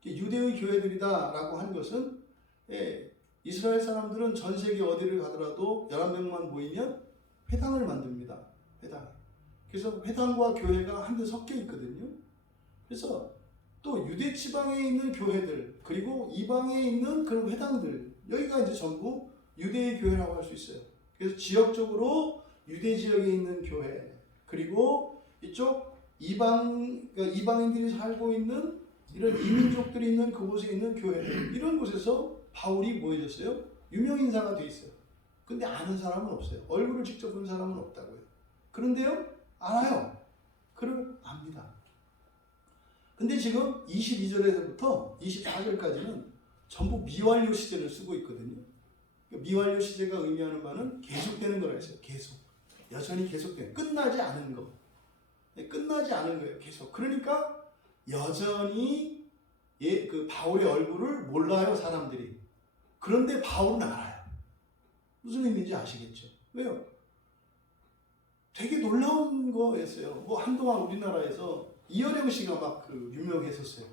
유대의 교회들이다 라고 한 것은, 이스라엘 사람들은 전 세계 어디를 가더라도 11명만 모이면 회당을 만듭니다. 회당. 그래서 회당과 교회가 한데 섞여 있거든요. 그래서 또 유대 지방에 있는 교회들, 그리고 이방에 있는 그런 회당들, 여기가 이제 전부 유대의 교회라고 할 수 있어요. 그래서 지역적으로 유대 지역에 있는 교회, 그리고 이쪽 그러니까 이방인들이 살고 있는 이런 이민족들이 있는 그곳에 있는 교회들, 이런 곳에서 바울이 뭐 해졌어요? 유명인사가 돼 있어요. 근데 아는 사람은 없어요. 얼굴을 직접 본 사람은 없다고요. 그런데요, 알아요. 그럼 압니다. 근데 지금 22절에서부터 24절까지는 전부 미완료 시제를 쓰고 있거든요. 미완료 시제가 의미하는 바는 계속되는 거라 했어요. 계속. 여전히 계속되는, 끝나지 않은 거. 끝나지 않은 거예요. 계속. 그러니까 여전히 그 바울의 얼굴을 몰라요, 사람들이. 그런데 바울은 알아요. 무슨 의미인지 아시겠죠? 왜요? 되게 놀라운 거였어요. 뭐 한동안 우리나라에서 이어령 씨가 막 그 유명했었어요.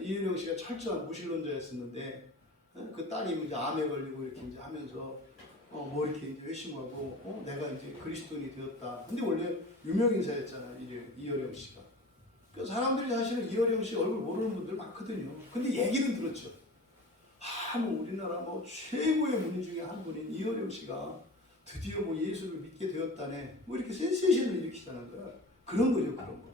이어령 씨가 철저한 무신론자였었는데, 그 딸이 이제 암에 걸리고 이렇게 이제 하면서 뭐 이렇게 이제 회심하고 내가 이제 그리스도인이 되었다. 근데 원래 유명인사였잖아, 이어령 씨가. 그래서 사람들이 사실은 이어령 씨 얼굴 모르는 분들 많거든요. 근데 얘기는 들었죠. 뭐 우리나라 뭐 최고의 문인 중에 한 분인 이어령 씨가 드디어 뭐 예수를 믿게 되었다네. 뭐 이렇게 센세이션을 일으키자는 거야. 그런 거죠, 그런 거.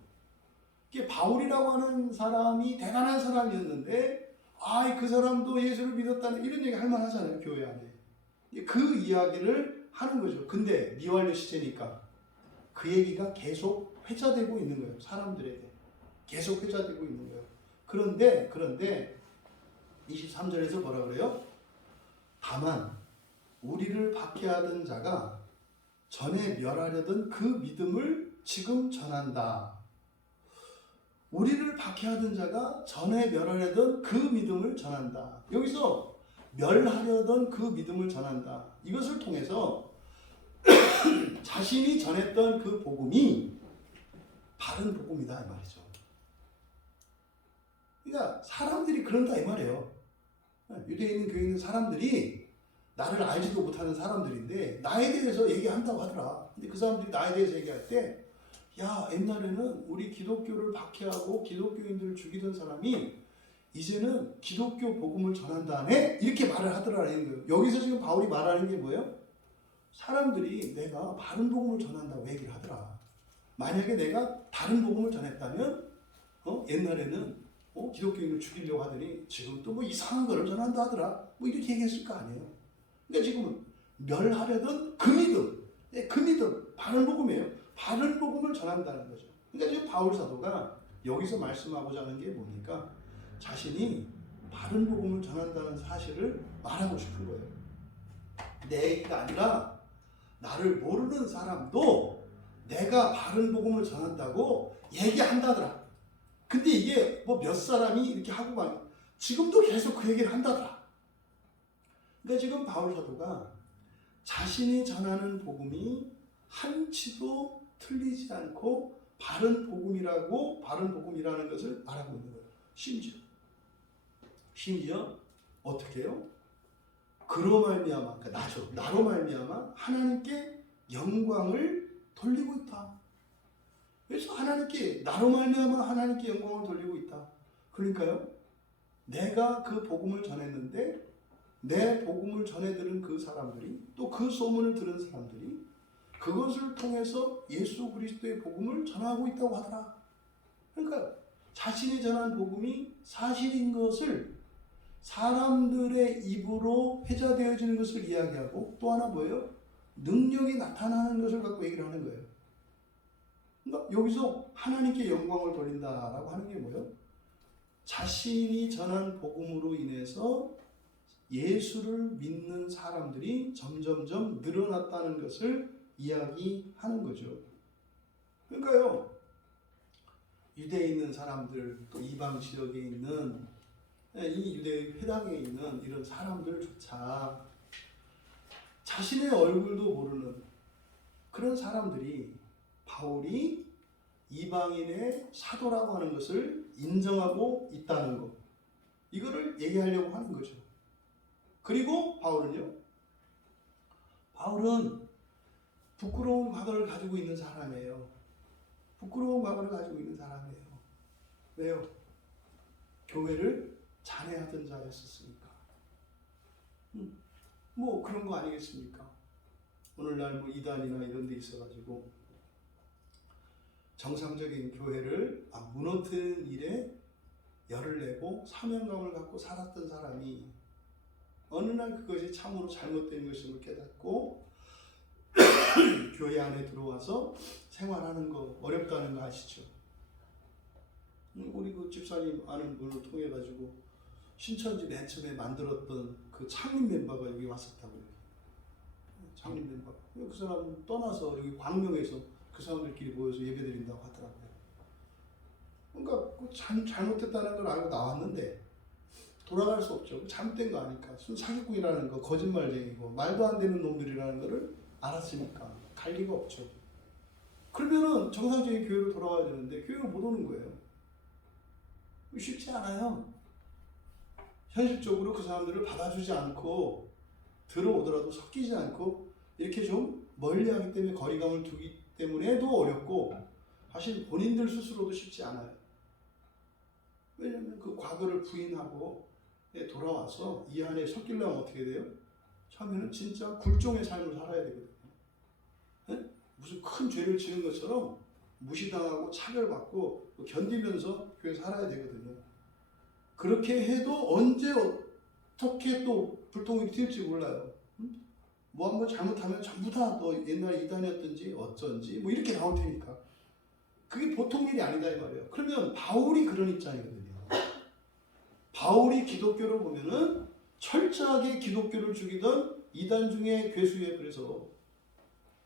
이게 바울이라고 하는 사람이 대단한 사람이었는데, 그 사람도 예수를 믿었다는 이런 얘기 할 만하잖아요, 교회 안에. 그 이야기를 하는 거죠. 근데 미완료 시제니까 그 얘기가 계속 회자되고 있는 거예요, 사람들에게. 계속 회자되고 있는 거예요. 그런데 23절에서 뭐라 그래요? 다만 우리를 박해하던 자가 전에 멸하려던 그 믿음을 지금 전한다. 우리를 박해하던 자가 전에 멸하려던 그 믿음을 전한다. 여기서 멸하려던 그 믿음을 전한다. 이것을 통해서 자신이 전했던 그 복음이 바른 복음이다 이 말이죠. 그러니까 사람들이 그런다 이 말이에요. 유대에 있는 교회에 있는 사람들이 나를 알지도 못하는 사람들인데 나에 대해서 얘기한다고 하더라. 근데 그 사람들이 나에 대해서 얘기할 때, 야, 옛날에는 우리 기독교를 박해하고 기독교인들을 죽이던 사람이 이제는 기독교 복음을 전한다네? 이렇게 말을 하더라는 거예요. 여기서 지금 바울이 말하는 게 뭐예요? 사람들이 내가 바른 복음을 전한다고 얘기를 하더라. 만약에 내가 다른 복음을 전했다면 옛날에는 기독교인을 죽이려고 하더니 지금 또 뭐 이상한 거를 전한다 하더라. 뭐 이렇게 얘기했을 거 아니에요. 그러니까 지금은 멸하려던 그 믿음, 바른 복음이에요. 바른 복음을 전한다는 거죠. 그러니까 지금 바울 사도가 여기서 말씀하고자 하는 게 뭡니까? 자신이 바른 복음을 전한다는 사실을 말하고 싶은 거예요. 내 얘기가 아니라 나를 모르는 사람도 내가 바른 복음을 전한다고 얘기한다더라. 근데 이게 뭐 몇 사람이 이렇게 하고 막 지금도 계속 그 얘기를 한다더라. 그러니까 지금 바울 사도가 자신이 전하는 복음이 한치도 틀리지 않고 바른 복음이라는 것을 말하고 있는 거예요. 심지어 어떻게 해요? 그로 말미암아, 그러니까 나로 말미암아 하나님께 영광을 돌리고 있다. 그래서 나로 말미암아 하나님께 영광을 돌리고 있다. 그러니까요, 내가 그 복음을 전했는데 내 복음을 전해들은 그 사람들이, 또 그 소문을 들은 사람들이 그것을 통해서 예수 그리스도의 복음을 전하고 있다고 하더라. 그러니까 자신이 전한 복음이 사실인 것을 사람들의 입으로 회자되어지는 것을 이야기하고, 또 하나 뭐예요? 능력이 나타나는 것을 갖고 얘기를 하는 거예요. 그러니까 여기서 하나님께 영광을 돌린다라고 하는 게 뭐예요? 자신이 전한 복음으로 인해서 예수를 믿는 사람들이 점점점 늘어났다는 것을 이야기하는 거죠. 그러니까요, 유대에 있는 사람들, 또 이방 지역에 있는 이 유대 회당에 있는 이런 사람들조차 자신의 얼굴도 모르는 그런 사람들이 바울이 이방인의 사도라고 하는 것을 인정하고 있다는 것, 이거를 얘기하려고 하는 거죠. 그리고 바울은 부끄러운 과거를 가지고 있는 사람이에요. 부끄러운 과거를 가지고 있는 사람이에요. 왜요? 교회를 잔해하던 자였었으니까. 뭐 그런 거 아니겠습니까? 오늘날 뭐 이단이나 이런 데 있어가지고 정상적인 교회를 무너뜨리는 일에 열을 내고 사명감을 갖고 살았던 사람이 어느 날 그것이 참으로 잘못된 것임을 깨닫고 교회 안에 들어와서 생활하는 거 어렵다는 거 아시죠? 우리 그 집사님 아는 분을 통해 가지고 신천지 맨 처음에 만들었던 그 창립 멤버가 여기 왔었다고요. 창립 멤버. 그 사람은 떠나서 여기 광명에서 그 사람들끼리 모여서 예배드린다고 하더라고요. 그러니까 그 잘못됐다는 걸 알고 나왔는데 돌아갈 수 없죠. 잘못된 거 아니까. 사기꾼이라는 거, 거짓말쟁이고 말도 안 되는 놈들이라는 거를 알았으니까 갈 리가 없죠. 그러면은 정상적인 교회로 돌아와야 되는데 교회로 못 오는 거예요. 쉽지 않아요. 현실적으로 그 사람들을 받아주지 않고 들어오더라도 섞이지 않고 이렇게 좀 멀리하기 때문에 거리감을 두기 때문에도 어렵고, 사실 본인들 스스로도 쉽지 않아요. 왜냐하면 그 과거를 부인하고 돌아와서 이 안에 섞이려면 어떻게 돼요? 처음에는 진짜 굴종의 삶을 살아야 되거든요. 네? 무슨 큰 죄를 지은 것처럼 무시당하고 차별받고 견디면서 교회 살아야 되거든요. 그렇게 해도 언제 어떻게 또 불똥이 튈지 몰라요. 뭐 한번 잘못하면 전부 다 또 옛날 이단이었든지 어쩐지 뭐 이렇게 나올 테니까. 그게 보통 일이 아니다 이 말이에요. 그러면 바울이 그런 입장이거든요. 바울이 기독교를 보면은 철저하게 기독교를 죽이던 이단 중에 괴수에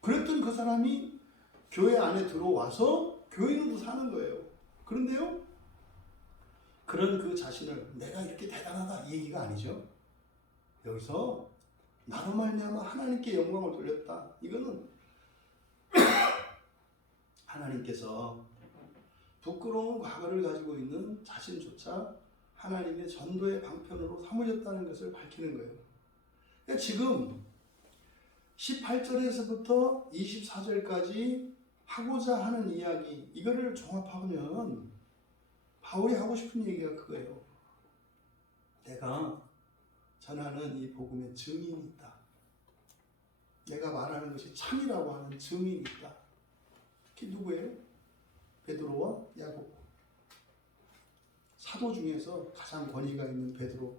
그랬던 그 사람이 교회 안에 들어와서 교인으로 사는 거예요. 그런데요, 그런 그 자신을 내가 이렇게 대단하다 이 얘기가 아니죠. 여기서 나로 말미암아 하나님께 영광을 돌렸다. 이거는 하나님께서 부끄러운 과거를 가지고 있는 자신조차 하나님의 전도의 방편으로 삼으셨다는 것을 밝히는 거예요. 그러니까 지금 18절에서부터 24절까지 하고자 하는 이야기, 이거를 종합하면 바울이 하고 싶은 얘기가 그거예요. 내가 전하는 이 복음의 증인이 있다. 내가 말하는 것이 참이라고 하는 증인이 있다. 특히 누구예요? 베드로와 야곱. 사도 중에서 가장 권위가 있는 베드로,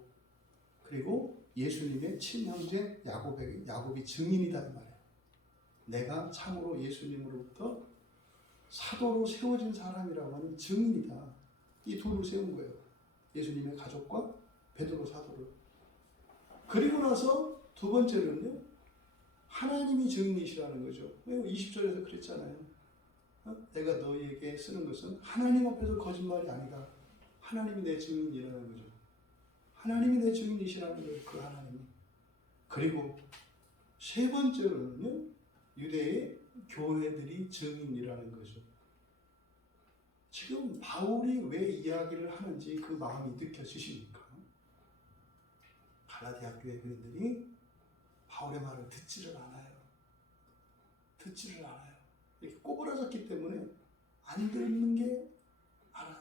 그리고 예수님의 친형제 야곱이 증인이다 이 말이에요. 내가 참으로 예수님으로부터 사도로 세워진 사람이라고 하는 증인이다. 이 둘을 세운 거예요. 예수님의 가족과 베드로 사도를. 그리고 나서 두 번째로는요, 하나님이 증인이시라는 거죠. 20절에서 그랬잖아요. 내가 너희에게 쓰는 것은 하나님 앞에서 거짓말이 아니다. 하나님이 내 증인이라는 거죠. 하나님이 내 증인이시라는 거예요. 그 하나님이. 그리고 세 번째로는요, 유대의 교회들이 증인이라는 거죠. 지금 바울이 왜 이야기를 하는지 그 마음이 느껴지십니까? 갈라디아 교회 교인들이 바울의 말을 듣지를 않아요. 듣지를 않아요. 이렇게 꼬부라졌기 때문에 안 듣는 게 알아요.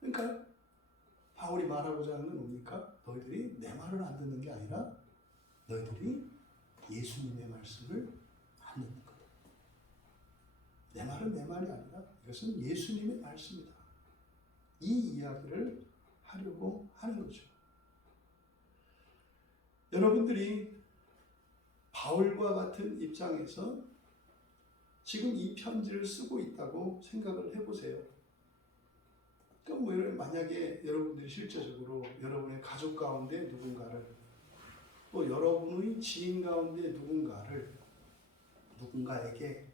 그러니까 바울이 말하고자 하는 건 뭡니까? 너희들이 내 말을 안 듣는 게 아니라 너희들이 예수님의 말씀을 안 듣는 거다. 내 말은 내 말이 아니라 이것은 예수님의 말씀이다. 이 이야기를 하려고 하는 거죠. 여러분들이 바울과 같은 입장에서 지금 이 편지를 쓰고 있다고 생각을 해보세요. 그럼 뭐 만약에 여러분들이 실제적으로 여러분의 가족 가운데 누군가를, 또 여러분의 지인 가운데 누군가에게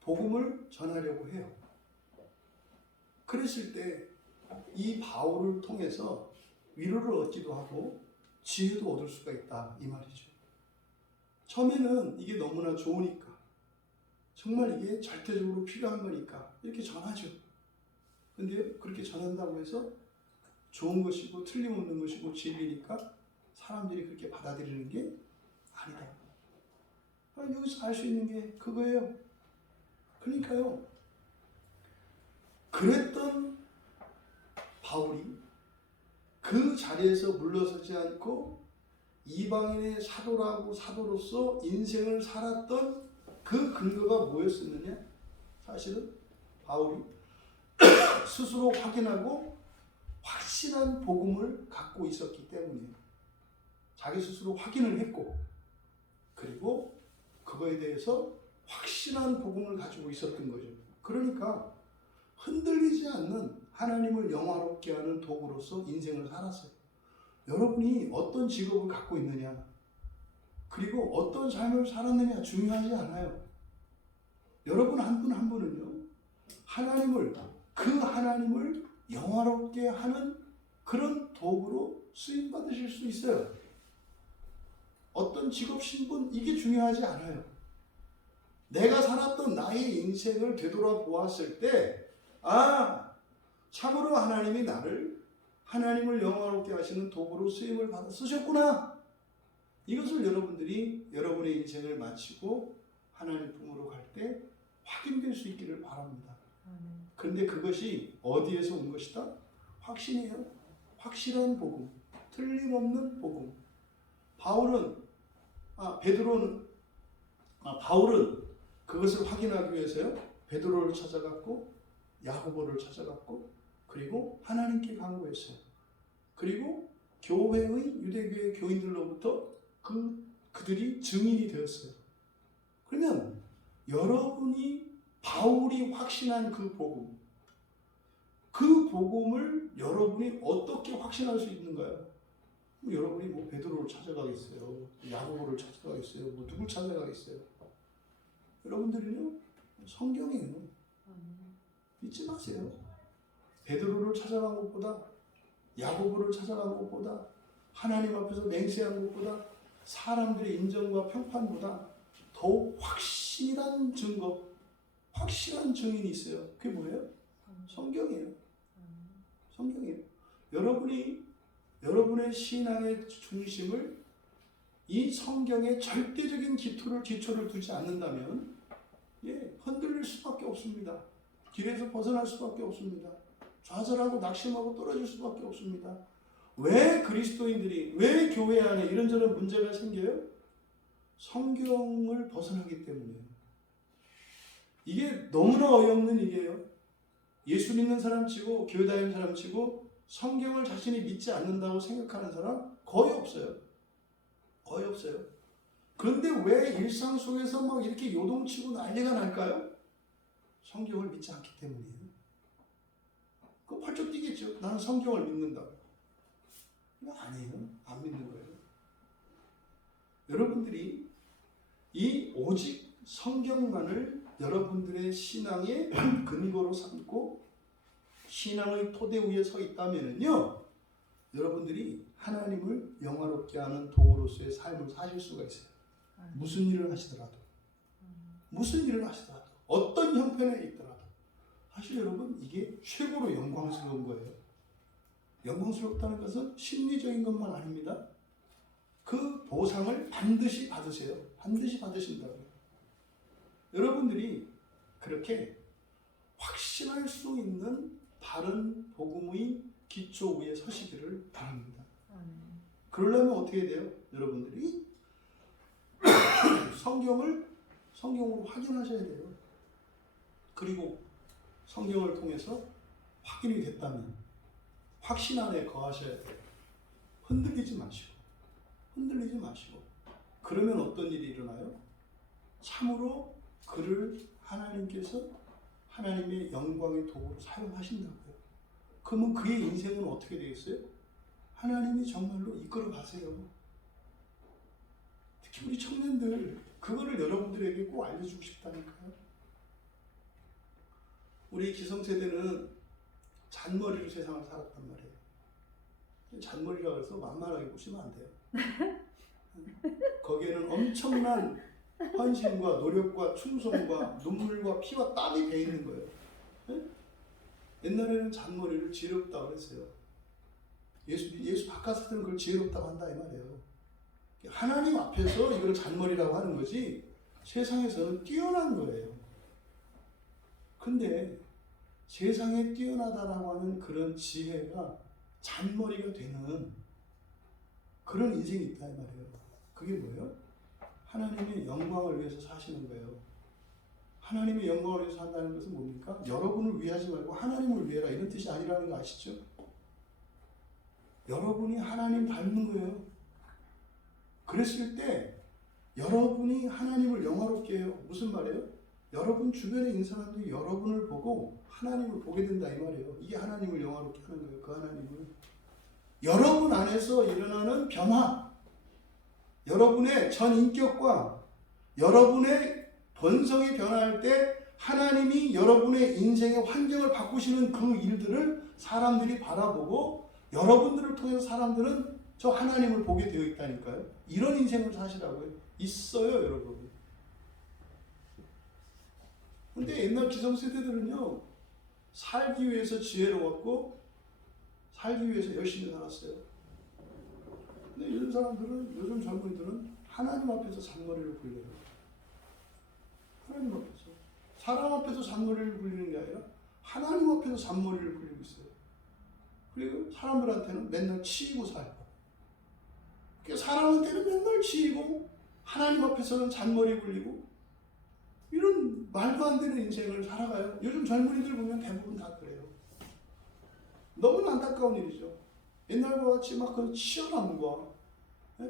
복음을 전하려고 해요. 그랬을 때 이 바울을 통해서 위로를 얻기도 하고 지혜도 얻을 수가 있다, 이 말이죠. 처음에는 이게 너무나 좋으니까, 정말 이게 절대적으로 필요한 거니까 이렇게 전하죠. 근데 그렇게 전한다고 해서 좋은 것이고 틀림없는 것이고 진리니까 사람들이 그렇게 받아들이는 게 아니다. 여기서 알 수 있는 게 그거예요. 그러니까요, 그랬던 바울이 그 자리에서 물러서지 않고 이방인의 사도로서 인생을 살았던 그 근거가 뭐였었느냐? 사실은 바울이 스스로 확인하고 확신한 복음을 갖고 있었기 때문이에요. 자기 스스로 확인을 했고, 그리고 그거에 대해서 확신한 복음을 가지고 있었던 거죠. 그러니까 흔들리지 않는 하나님을 영화롭게 하는 도구로서 인생을 살았어요. 여러분이 어떤 직업을 갖고 있느냐, 그리고 어떤 삶을 살았느냐 중요하지 않아요. 여러분 한 분 한 분은요, 그 하나님을 영화롭게 하는 그런 도구로 쓰임 받으실 수 있어요. 어떤 직업, 신분, 이게 중요하지 않아요. 내가 살았던 나의 인생을 되돌아보았을 때, 참으로 하나님이 나를 하나님을 영화롭게 하시는 도구로 쓰임을 받아 쓰셨구나. 이것을 여러분들이 여러분의 인생을 마치고 하나님 품으로 갈 때 확인될 수 있기를 바랍니다. 그런데 그것이 어디에서 온 것이다? 확신이에요. 확실한 복음, 틀림없는 복음. 바울은 그것을 확인하기 위해서요, 베드로를 찾아갔고 야고보를 찾아갔고, 그리고 하나님께 간구했어요. 그리고 유대교회 교인들로부터 그들이 증인이 되었어요. 그러면 여러분이 바울이 확신한 그 복음을 여러분이 어떻게 확신할 수 있는가요? 여러분이 베드로를 찾아가겠어요? 야고보를 찾아가겠어요? 누굴 찾아가겠어요? 여러분들은요, 성경이에요. 믿지 마세요. 베드로를 찾아간 것보다, 야고보를 찾아간 것보다, 하나님 앞에서 맹세한 것보다, 사람들의 인정과 평판보다 더 확실한 증거, 확실한 증인이 있어요. 그게 뭐예요? 성경이에요. 성경이에요. 여러분이 여러분의 신앙의 중심을 이 성경의 절대적인 기초를 두지 않는다면 흔들릴 수밖에 없습니다. 길에서 벗어날 수밖에 없습니다. 좌절하고 낙심하고 떨어질 수밖에 없습니다. 왜 그리스도인들이, 왜 교회 안에 이런저런 문제가 생겨요? 성경을 벗어나기 때문이에요. 이게 너무나 어이없는 일이에요. 예수 믿는 사람 치고, 교회 다니는 사람 치고, 성경을 자신이 믿지 않는다고 생각하는 사람 거의 없어요. 거의 없어요. 그런데 왜 일상 속에서 막 이렇게 요동치고 난리가 날까요? 성경을 믿지 않기 때문이에요. 그럼 펄쩍 뛰겠죠. 나는 성경을 믿는다. 이거 아니에요. 안 믿는 거예요. 여러분들이 이 오직 성경만을 여러분들의 신앙의 근거로 삼고 신앙의 토대 위에 서 있다면요, 여러분들이 하나님을 영화롭게 하는 도구로서의 삶을 사실 수가 있어요. 무슨 일을 하시더라도, 무슨 일을 하시더라도, 어떤 형편에 있더라도, 사실 여러분 이게 최고로 영광스러운 거예요. 영광스럽다는 것은 심리적인 것만 아닙니다. 그 보상을 반드시 받으세요. 반드시 받으신다고요. 여러분들이 그렇게 확신할 수 있는 바른 복음의 기초 위에 서시기를 바랍니다. 그러려면 어떻게 돼요? 여러분들이 성경으로 확인하셔야 돼요. 그리고 성경을 통해서 확인이 됐다면 확신 안에 거하셔야 돼요. 흔들리지 마시고. 그러면 어떤 일이 일어나요? 참으로 그를 하나님께서 하나님의 영광의 도구로 사용하신다고요. 그러면 그의 인생은 어떻게 되겠어요? 하나님이 정말로 이끌어 가세요. 특히 우리 청년들, 그거를 여러분들에게 꼭 알려주고 싶다니까요. 우리 기성세대는 잔머리로 세상을 살았단 말이에요. 잔머리라고 해서 만만하게 보시면 안 돼요. 거기에는 엄청난 헌신과 노력과 충성과 눈물과 피와 땀이 배 있는 거예요. 옛날에는 잔머리를 지혜롭다고 했어요. 예수 바깥에서는 그걸 지혜롭다고 한다 이 말이에요. 하나님 앞에서 이걸 잔머리라고 하는 거지 세상에서는 뛰어난 거예요. 근데 세상에 뛰어나다라고 하는 그런 지혜가 잔머리가 되는 그런 인생이 있다 이 말이에요. 그게 뭐예요? 하나님의 영광을 위해서 사시는 거예요. 하나님의 영광을 위해서 산다는 것은 뭡니까? 여러분을 위하지 말고 하나님을 위해라 이런 뜻이 아니라는 거 아시죠? 여러분이 하나님 닮는 거예요. 그랬을 때 여러분이 하나님을 영화롭게 해요. 무슨 말이에요? 여러분 주변에 있는 사람들이 여러분을 보고 하나님을 보게 된다 이 말이에요. 이게 하나님을 영화롭게 하는 거예요. 그 하나님을. 여러분 안에서 일어나는 변화, 여러분의 전 인격과 여러분의 본성이 변화할 때 하나님이 여러분의 인생의 환경을 바꾸시는 그 일들을 사람들이 바라보고 여러분들을 통해서 사람들은 저 하나님을 보게 되어 있다니까요. 이런 인생을 사시라고요. 있어요, 여러분. 근데 옛날 기성세대들은요, 살기 위해서 지혜로웠고 살기 위해서 열심히 살았어요. 근데 요즘 사람들은, 요즘 젊은이들은 하나님 앞에서 잔머리를 굴려요. 하나님 앞에서. 사람 앞에서 잔머리를 굴리는 게 아니라 하나님 앞에서 잔머리를 굴리고 있어요. 그리고 사람들한테는 맨날 치이고 살고. 사람한테는 맨날 치이고 하나님 앞에서는 잔머리 굴리고 이런 말도 안 되는 인생을 살아가요. 요즘 젊은이들 보면 대부분 다 그래요. 너무나 안타까운 일이죠. 옛날과 같이 막 그 치열함과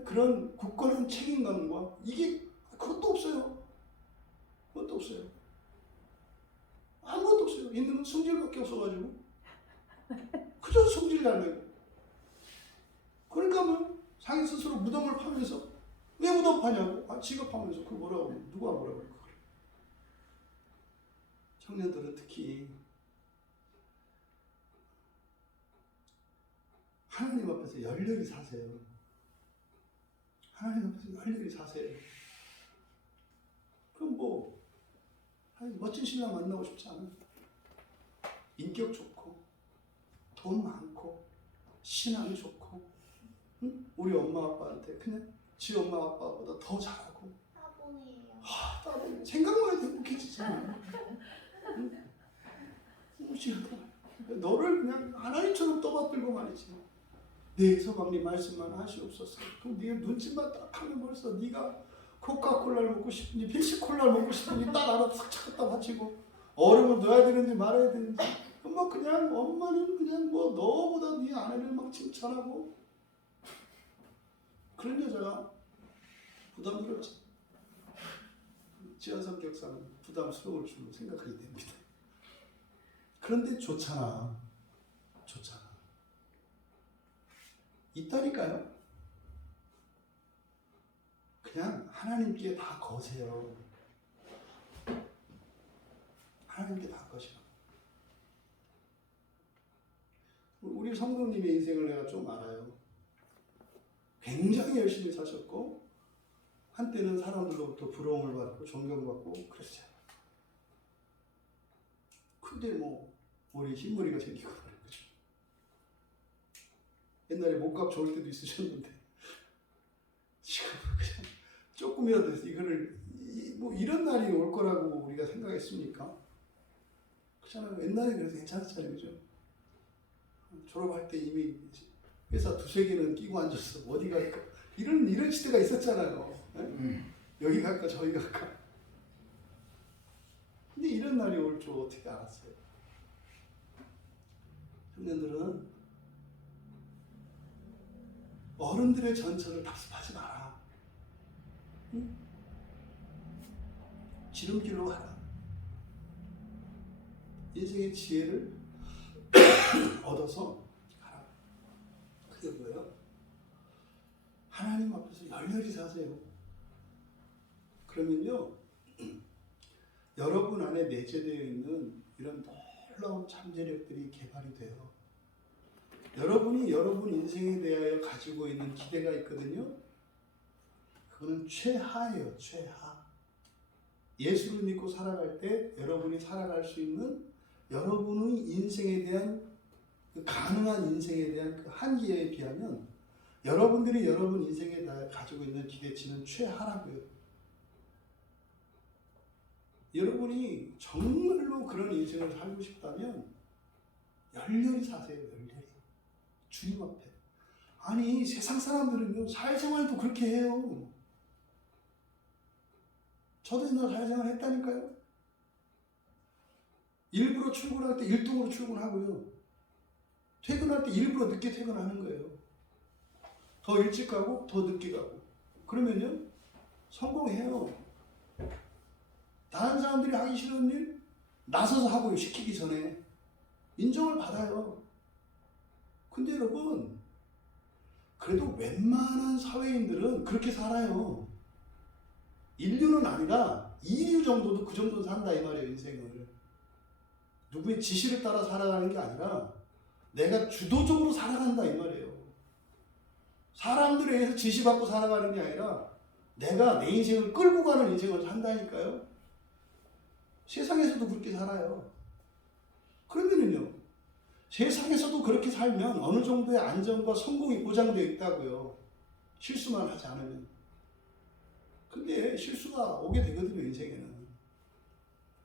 그런 굳건한 책임감과 이게 그것도 없어요. 그것도 없어요. 아무것도 없어요. 있는 건 성질밖에 없어가지고 그저 성질 달래고. 그러니까 뭐 자기 스스로 무덤을 파면서 왜 무덤 파냐고? 아, 지가 파면서 그 뭐라고 누가 뭐라고 그래. 청년들은 특히 하나님 앞에서 열렬히 사세요. 하나님 앞에서 열렬히 사세요. 그럼 뭐 멋진 신랑 만나고 싶지 않아요? 인격 좋고 돈 많고 신앙이 좋고 응? 우리 엄마 아빠한테 그냥 지 엄마 아빠보다 더 잘하고 따봉이에요. 생각만 해도 행복해지잖아. 응? 너를 그냥 하나님처럼 떠받들고 말이지. 네 서방님 말씀만 하시옵소서. 그럼 네가 눈치만 딱 하면 벌써 네가 코카콜라를 먹고 싶은지 펩시콜라를 먹고 싶은지 딱 알아 탁 찾았다 바치고 얼음을 넣어야 되는지 말아야 되는지 뭐 그냥 엄마는 그냥 뭐 너보다 네 아내를 막 칭찬하고 그런 여자가 부담스럽지. 지하 성격상 부담스러울 줄로 생각하게 됩니다. 그런데 좋잖아. 좋잖아. 있다니까요. 그냥 하나님께 다 거세요. 하나님께 다 것이라고. 우리 성도님의 인생을 내가 좀 알아요. 굉장히 열심히 사셨고 한때는 사람들로부터 부러움을 받고 존경받고 그랬어요. 근데 뭐 머리에 흰머리가 생기고 그런 거죠. 옛날에 몸값 좋을 때도 있으셨는데 지금 그냥 조금이라도 이거를 뭐 이런 날이 올 거라고 우리가 생각했습니까? 그렇잖아요. 옛날에 그래서 괜찮았잖아요, 그죠? 졸업할 때 이미 회사 두세 개는 끼고 앉았어. 어디 갈까? 이런 시대가 있었잖아요. 여기 갈까 저기 갈까. 근데 이런 날이 올 줄 어떻게 알았어요? 청년들은 어른들의 전철을 답습하지 마라. 응? 지름길로 가라. 인생의 지혜를 얻어서 가라. 그게 뭐예요? 하나님 앞에서 열렬히 사세요. 그러면요, 여러분 안에 내재되어 있는 이런 놀라운 잠재력들이 개발이 돼요. 여러분이 여러분 인생에 대하여 가지고 있는 기대가 있거든요. 그거는 최하예요, 최하. 예수를 믿고 살아갈 때 여러분이 살아갈 수 있는 여러분의 인생에 대한 그 가능한 인생에 대한 그 한계에 비하면 여러분들이 여러분 인생에 대해 가지고 있는 기대치는 최하라고요. 여러분이 정말로 그런 인생을 살고 싶다면 열렬히 사세요. 열렬히. 주님 앞에. 아니 세상 사람들은요 사회생활도 그렇게 해요. 저도 옛날 사회생활 했다니까요. 일부러 출근할 때 1등으로 출근하고요. 퇴근할 때 일부러 늦게 퇴근하는 거예요. 더 일찍 가고 더 늦게 가고. 그러면요 성공해요. 다른 사람들이 하기 싫은 일 나서서 하고요. 시키기 전에 인정을 받아요. 근데 여러분 그래도 웬만한 사회인들은 그렇게 살아요. 인류는 아니라 이류 정도도 그 정도 산다 이 말이에요. 인생을 누구의 지시를 따라 살아가는 게 아니라 내가 주도적으로 살아간다 이 말이에요. 사람들에 의해서 지시받고 살아가는 게 아니라 내가 내 인생을 끌고 가는 인생을 산다니까요. 세상에서도 그렇게 살아요. 그러면은요 세상에서도 그렇게 살면 어느 정도의 안정과 성공이 보장되어 있다고요. 실수만 하지 않으면. 근데 실수가 오게 되거든요, 인생에는.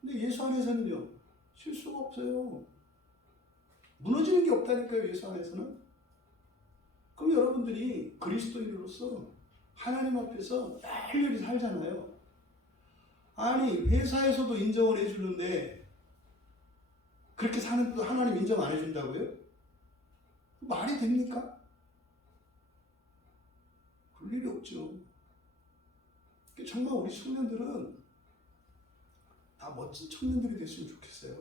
근데 예수 안에서는요, 실수가 없어요. 무너지는 게 없다니까요, 예수 안에서는. 그럼 여러분들이 그리스도인으로서 하나님 앞에서 열렬히 살잖아요. 아니, 회사에서도 인정을 해주는데 그렇게 사는데도 하나님 인정 안 해준다고요? 말이 됩니까? 그럴 일이 없죠. 정말 우리 청년들은 다 멋진 청년들이 됐으면 좋겠어요.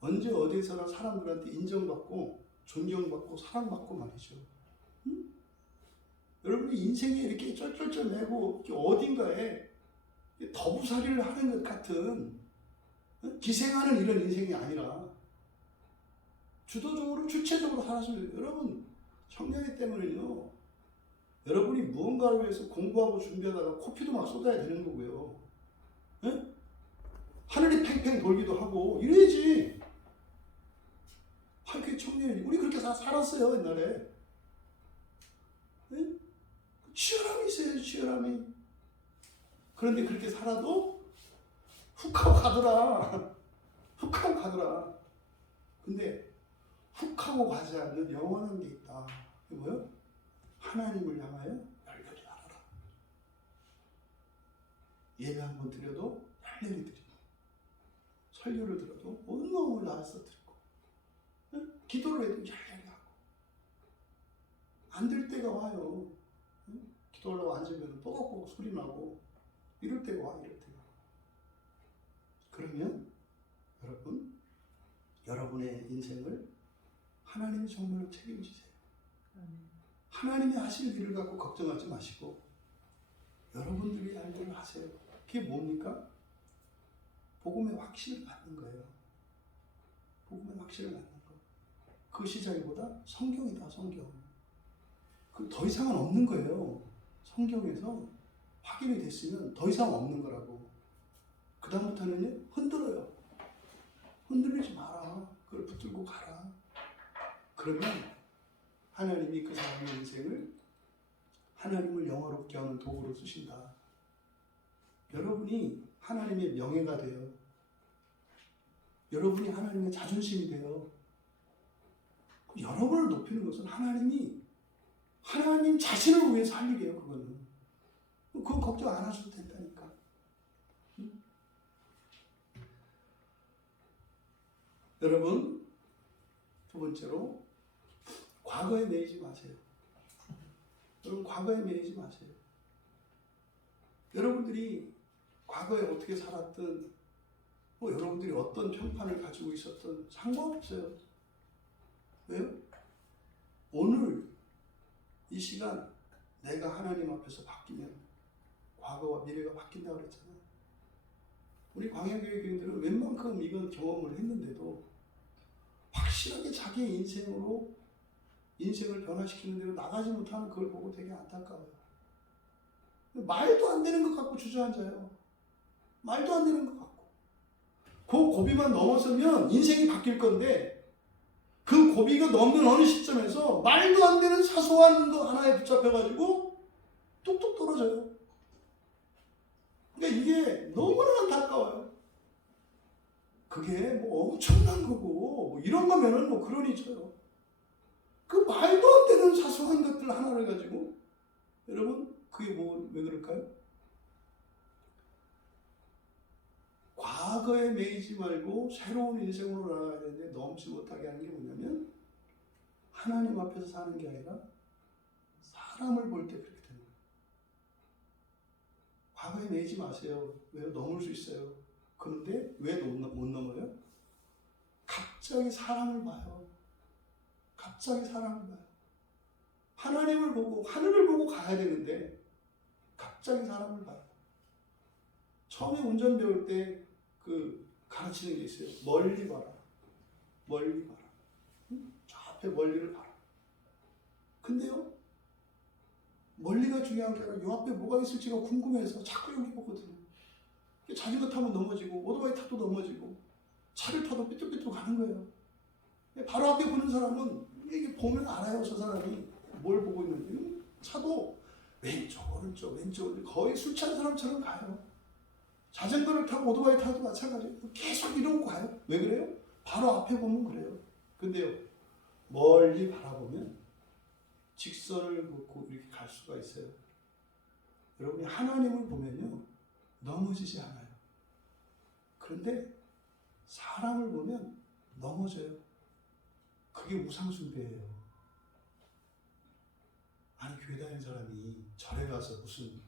언제 어디서나 사람들한테 인정받고 존경받고 사랑받고 말이죠. 응? 여러분이 인생에 이렇게 쩔쩔쩔 매고 어딘가에 더부살이를 하는 것 같은 기생하는 이런 인생이 아니라 주도적으로 주체적으로 살았으면 여러분 청년이 때문에요. 여러분이 무언가를 위해서 공부하고 준비하다가 코피도 막 쏟아야 되는 거고요. 에? 하늘이 팽팽 돌기도 하고 이래야지. 그 청년이 우리 그렇게 살았어요 옛날에. 에? 치열함이 있어요 치열함이. 그런데 그렇게 살아도 훅 하고 가더라. 훅 하고 가더라. 근데 훅 하고 가지 않는 영원한 게 있다. 그게 뭐요? 하나님을 향하여 열렬히 알아라. 예배 한번 드려도 열렬히 드리고 설교를 들어도 온 마음을 다해서 드리고 응? 기도를 해도 열렬히 하고 안 될 때가 와요. 응? 기도하려고 앉으면 뽀각뽀각 소리 나고 이럴 때가 와 이럴 때가. 그러면 여러분 여러분의 인생을 하나님이 정말로 책임지세요. 하나님이 하실 일을 갖고 걱정하지 마시고 여러분들이 할 일을 하세요. 그게 뭡니까? 복음의 확신을 갖는 거예요. 복음의 확신을 갖는 거. 그 시작이보다 성경이다, 성경. 그 더 이상은 없는 거예요. 성경에서 확인이 됐으면 더 이상 없는 거라고. 그 다음부터는요, 흔들어요. 흔들리지 마라. 그걸 붙들고 가라. 그러면 하나님이 그 사람의 인생을 하나님을 영화롭게 하는 도구로 쓰신다. 여러분이 하나님의 명예가 돼요. 여러분이 하나님의 자존심이 돼요. 여러분을 높이는 것은 하나님 자신을 위해서 할 일이에요. 그거는. 그건 걱정 안 하셔도 된다니까. 여러분, 두 번째로 과거에 매이지 마세요. 여러분, 과거에 매이지 마세요. 여러분들이 과거에 어떻게 살았든 여러분들이 어떤 평판을 가지고 있었든 상관없어요. 왜요? 오늘 이 시간 내가 하나님 앞에서 바뀌면 과거와 미래가 바뀐다고 그랬잖아요. 우리 광야교회 교인들은 웬만큼 이건 경험을 했는데도 확실하게 자기의 인생을 변화시키는 대로 나가지 못하는 그걸 보고 되게 안타까워요. 말도 안 되는 것 갖고 주저앉아요. 말도 안 되는 것 갖고. 그 고비만 넘어서면 인생이 바뀔 건데 그 고비가 넘는 어느 시점에서 말도 안 되는 사소한 거 하나에 붙잡혀가지고 뚝뚝 떨어져요. 그러니까 이게 너무나 안타까워요. 그게 뭐 엄청난 거고 뭐 이런 거면은 뭐 그러니 쳐요. 그 말도 안 되는 사소한 것들 하나를 가지고 여러분 그게 왜 그럴까요? 과거에 매이지 말고 새로운 인생으로 나아가야 되는데 넘지 못하게 하는 게 뭐냐면 하나님 앞에서 사는 게 아니라 사람을 볼 때 그렇게 되는 거예요. 과거에 매이지 마세요. 왜요? 넘을 수 있어요. 그런데 왜 못 넘어요? 갑자기 사람을 봐요. 갑자기 사람을 봐요. 하나님을 보고 하늘을 보고 가야 되는데 갑자기 사람을 봐요. 처음에 운전 배울 때 가르치는 게 있어요. 멀리 봐라. 멀리 봐라. 저 앞에 멀리를 봐라. 근데요, 멀리가 중요한 게 아니라 요 앞에 뭐가 있을지가 궁금해서 자꾸 여기 보거든요. 자전거 타면 넘어지고 오토바이 타도 넘어지고 차를 타도 삐뚤삐뚤 가는 거예요. 바로 앞에 보는 사람은 이게 보면 알아요. 저 사람이 뭘 보고 있는지. 차도 왼쪽 오른쪽 왼쪽 오른쪽 거의 술 취한 사람처럼 가요. 자전거를 타고 오토바이 타도 마찬가지예요. 계속 이러고 가요. 왜 그래요? 바로 앞에 보면 그래요. 근데요, 멀리 바라보면 직선을 긋고 이렇게 갈 수가 있어요. 여러분이 하나님을 보면요, 넘어지지 않아요. 그런데 사람을 보면 넘어져요. 그게 우상숭배예요. 아니, 교회 다니는 사람이 절에 가서 무슨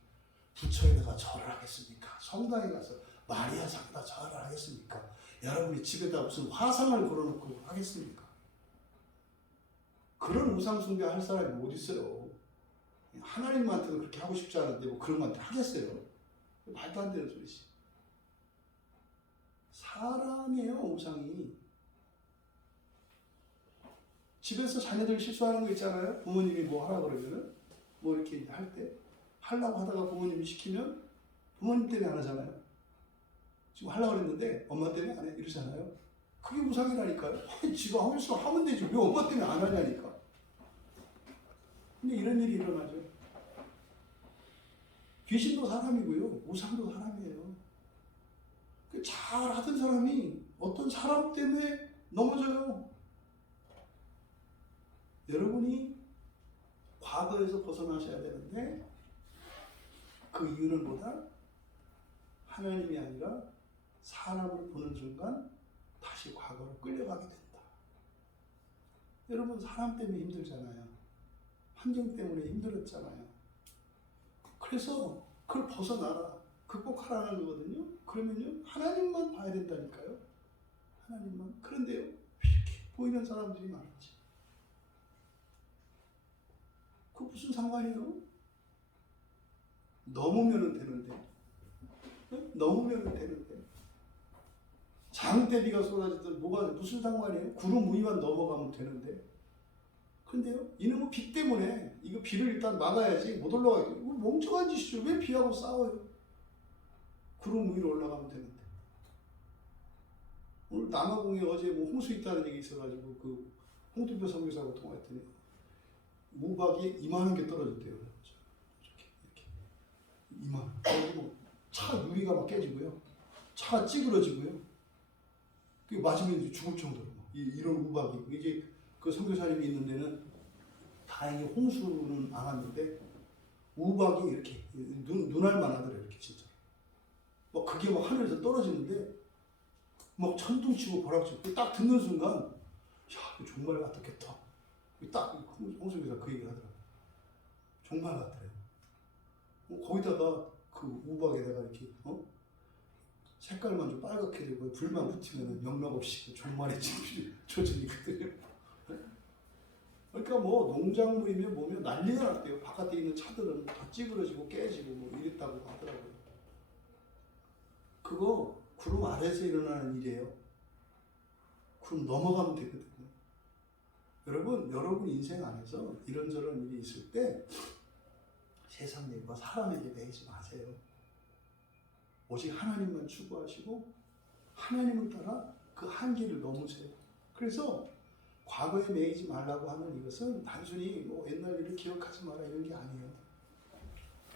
부처에다가 절을 하겠습니까? 성당에 가서 마리아상에다 절을 하겠습니까? 여러분이 집에다 무슨 화상을 걸어놓고 하겠습니까? 그런 우상숭배 할 사람이 어디 있어요? 하나님한테도 그렇게 하고 싶지 않은데 뭐 그런 것한테 하겠어요? 말도 안 되는 소리지. 사람이에요, 우상이. 집에서 자녀들 실수하는 거 있잖아요. 부모님이 뭐 하라 그러면은 뭐 이렇게 할 때 하려고 하다가 부모님이 시키면 부모님 때문에 안 하잖아요. 지금 하려고 그랬는데 엄마 때문에 안 해 이러잖아요. 그게 우상이라니까요. 지가 하고 있으면 하면 되지 왜 엄마 때문에 안 하냐니까. 근데 이런 일이 일어나죠. 귀신도 사람이고요, 우상도 사람이에요. 잘 하던 사람이 어떤 사람 때문에 넘어져요. 여러분이 과거에서 벗어나셔야 되는데 그 이유는 뭐다? 하나님이 아니라 사람을 보는 순간 다시 과거로 끌려가게 된다. 여러분, 사람 때문에 힘들잖아요. 환경 때문에 힘들었잖아요. 그래서 그걸 벗어나라. 극복하라는 거거든요. 그러면요, 하나님만 봐야 된다니까요. 하나님만. 그런데요, 이렇게 보이는 사람들이 많지. 그 무슨 상관이에요? 넘으면 되는데. 네? 넘으면 되는데. 장대비가 쏟아지든 뭐가 무슨 상관이에요? 구름 위만 넘어가면 되는데. 근데요, 이놈의 비 때문에 이거 비를 일단 막아야지 못 올라가게. 이거 멍청한 짓이죠. 왜 비하고 싸워요? 구름 위로 올라가면 되는데. 오늘 남아공에 어제 뭐 홍수 있다는 얘기 있어가지고 그 홍준표 선교사하고 통화했더니 우박이 이만한 게 떨어졌대요. 이렇게 이만. 거기 뭐차 유리가 막 깨지고요, 차가 찌그러지고요. 그 맞으면 죽을 정도로 이런 우박이. 이제 그 선교사님이 있는 데는 다행히 홍수는 안 왔는데 우박이 이렇게 눈알만 하더래요. 이렇게 진짜. 막 그게 막 하늘에서 떨어지는데 막 천둥치고 벼락치고 딱 듣는 순간, 야, 이거 정말 같았겠다. 딱 홍수교사 그 얘기 하더라고요. 정말 같더래요. 거기다가 그 우박에다가 이렇게 색깔만 좀 빨갛게 되고 불만 붙이면 영락 없이 종말의 조짐이거든요. 그러니까 뭐 농작물이면 뭐면 난리가 났대요. 바깥에 있는 차들은 다 찌그러지고 깨지고 뭐 이랬다고 하더라고요. 그거 구름 아래에서 일어나는 일이에요. 구름 넘어가면 되거든요. 여러분 인생 안에서 이런저런 일이 있을 때 세상 일과 사람에게 매이지 마세요. 오직 하나님만 추구하시고 하나님을 따라 그 한계를 넘으세요. 그래서 과거에 매이지 말라고 하는 이것은 단순히 뭐 옛날 일을 기억하지 마라 이런 게 아니에요.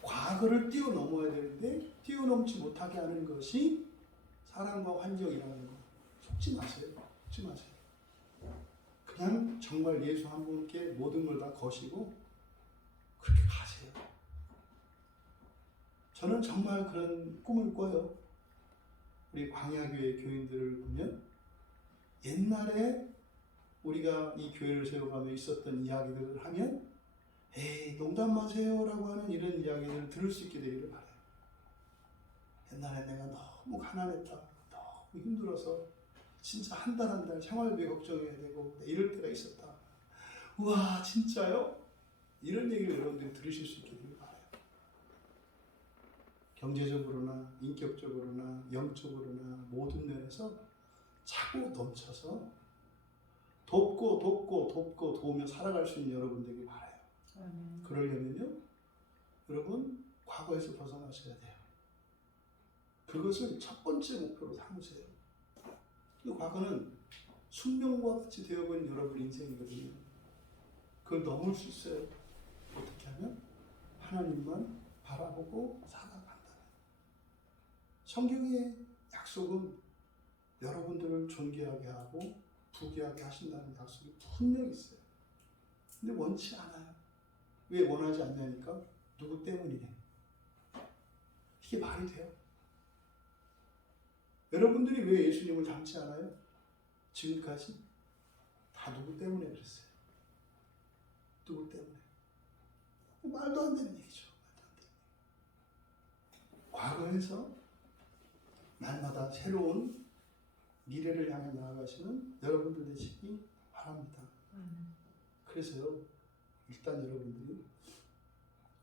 과거를 뛰어넘어야 되는데 뛰어넘지 못하게 하는 것이 사람과 환경이라는 거. 속지 마세요. 속지 마세요. 그냥 정말 예수 한 분께 모든 걸 다 거시고 그렇게 가세요. 저는 정말 그런 꿈을 꿔요. 우리 광야교회 교인들을 보면 옛날에 우리가 이 교회를 세워가며 있었던 이야기들을 하면 에이 농담 마세요 라고 하는 이런 이야기들을 들을 수 있게 되기를 바라요. 옛날에 내가 너무 가난했다, 너무 힘들어서 진짜 한 달 한 달 생활비 걱정해야 되고 이럴 때가 있었다. 우와 진짜요? 이런 얘기를 여러분들이 들으실 수 있게 되길 바라요. 경제적으로나 인격적으로나 영적으로나 모든 면에서 차고 넘쳐서 돕고 도우며 살아갈 수 있는 여러분 되길 바라요. 그러려면요, 여러분 과거에서 벗어나셔야 돼요. 그것을 첫 번째 목표로 삼으세요. 이 과거는 숙명과 같이 되어버린 여러분 인생이거든요. 그걸 넘을 수 있어요. 어떻게 하면? 하나님만 바라보고 살아간다. 성경의 약속은 여러분들을 존귀하게 하고 부귀하게 하신다는 약속이 분명히 있어요. 근데 원치 않아요. 왜 원하지 않냐니까? 누구 때문이래. 이게 말이 돼요? 여러분들이 왜 예수님을 닮지 않아요? 지금까지? 다 누구 때문에 그랬어요. 누구 때문에? 말도 안 되는 얘기죠. 말도 안 되는 얘기. 과거에서 날마다 새로운 미래를 향해 나아가시는 여러분들 되시기 바랍니다. 그래서요, 일단 여러분들이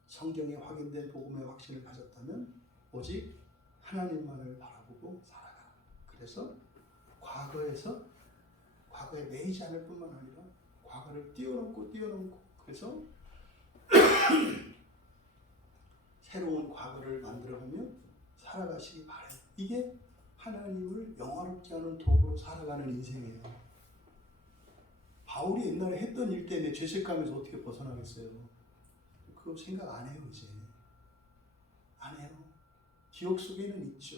성경에 확인된 복음의 확신을 가졌다면 오직 하나님만을 바라보고 살아가. 그래서 과거에 매이지 않을 뿐만 아니라 과거를 뛰어넘고 그래서 새로운 과거를 만들어가며 살아가시기 바라요. 이게 하나님을 영화롭게 하는 도구로 살아가는 인생이에요. 바울이 옛날에 했던 일 때문에 죄책감에서 어떻게 벗어나겠어요? 그거 생각 안 해요, 이제. 안 해요. 기억 속에는 있죠.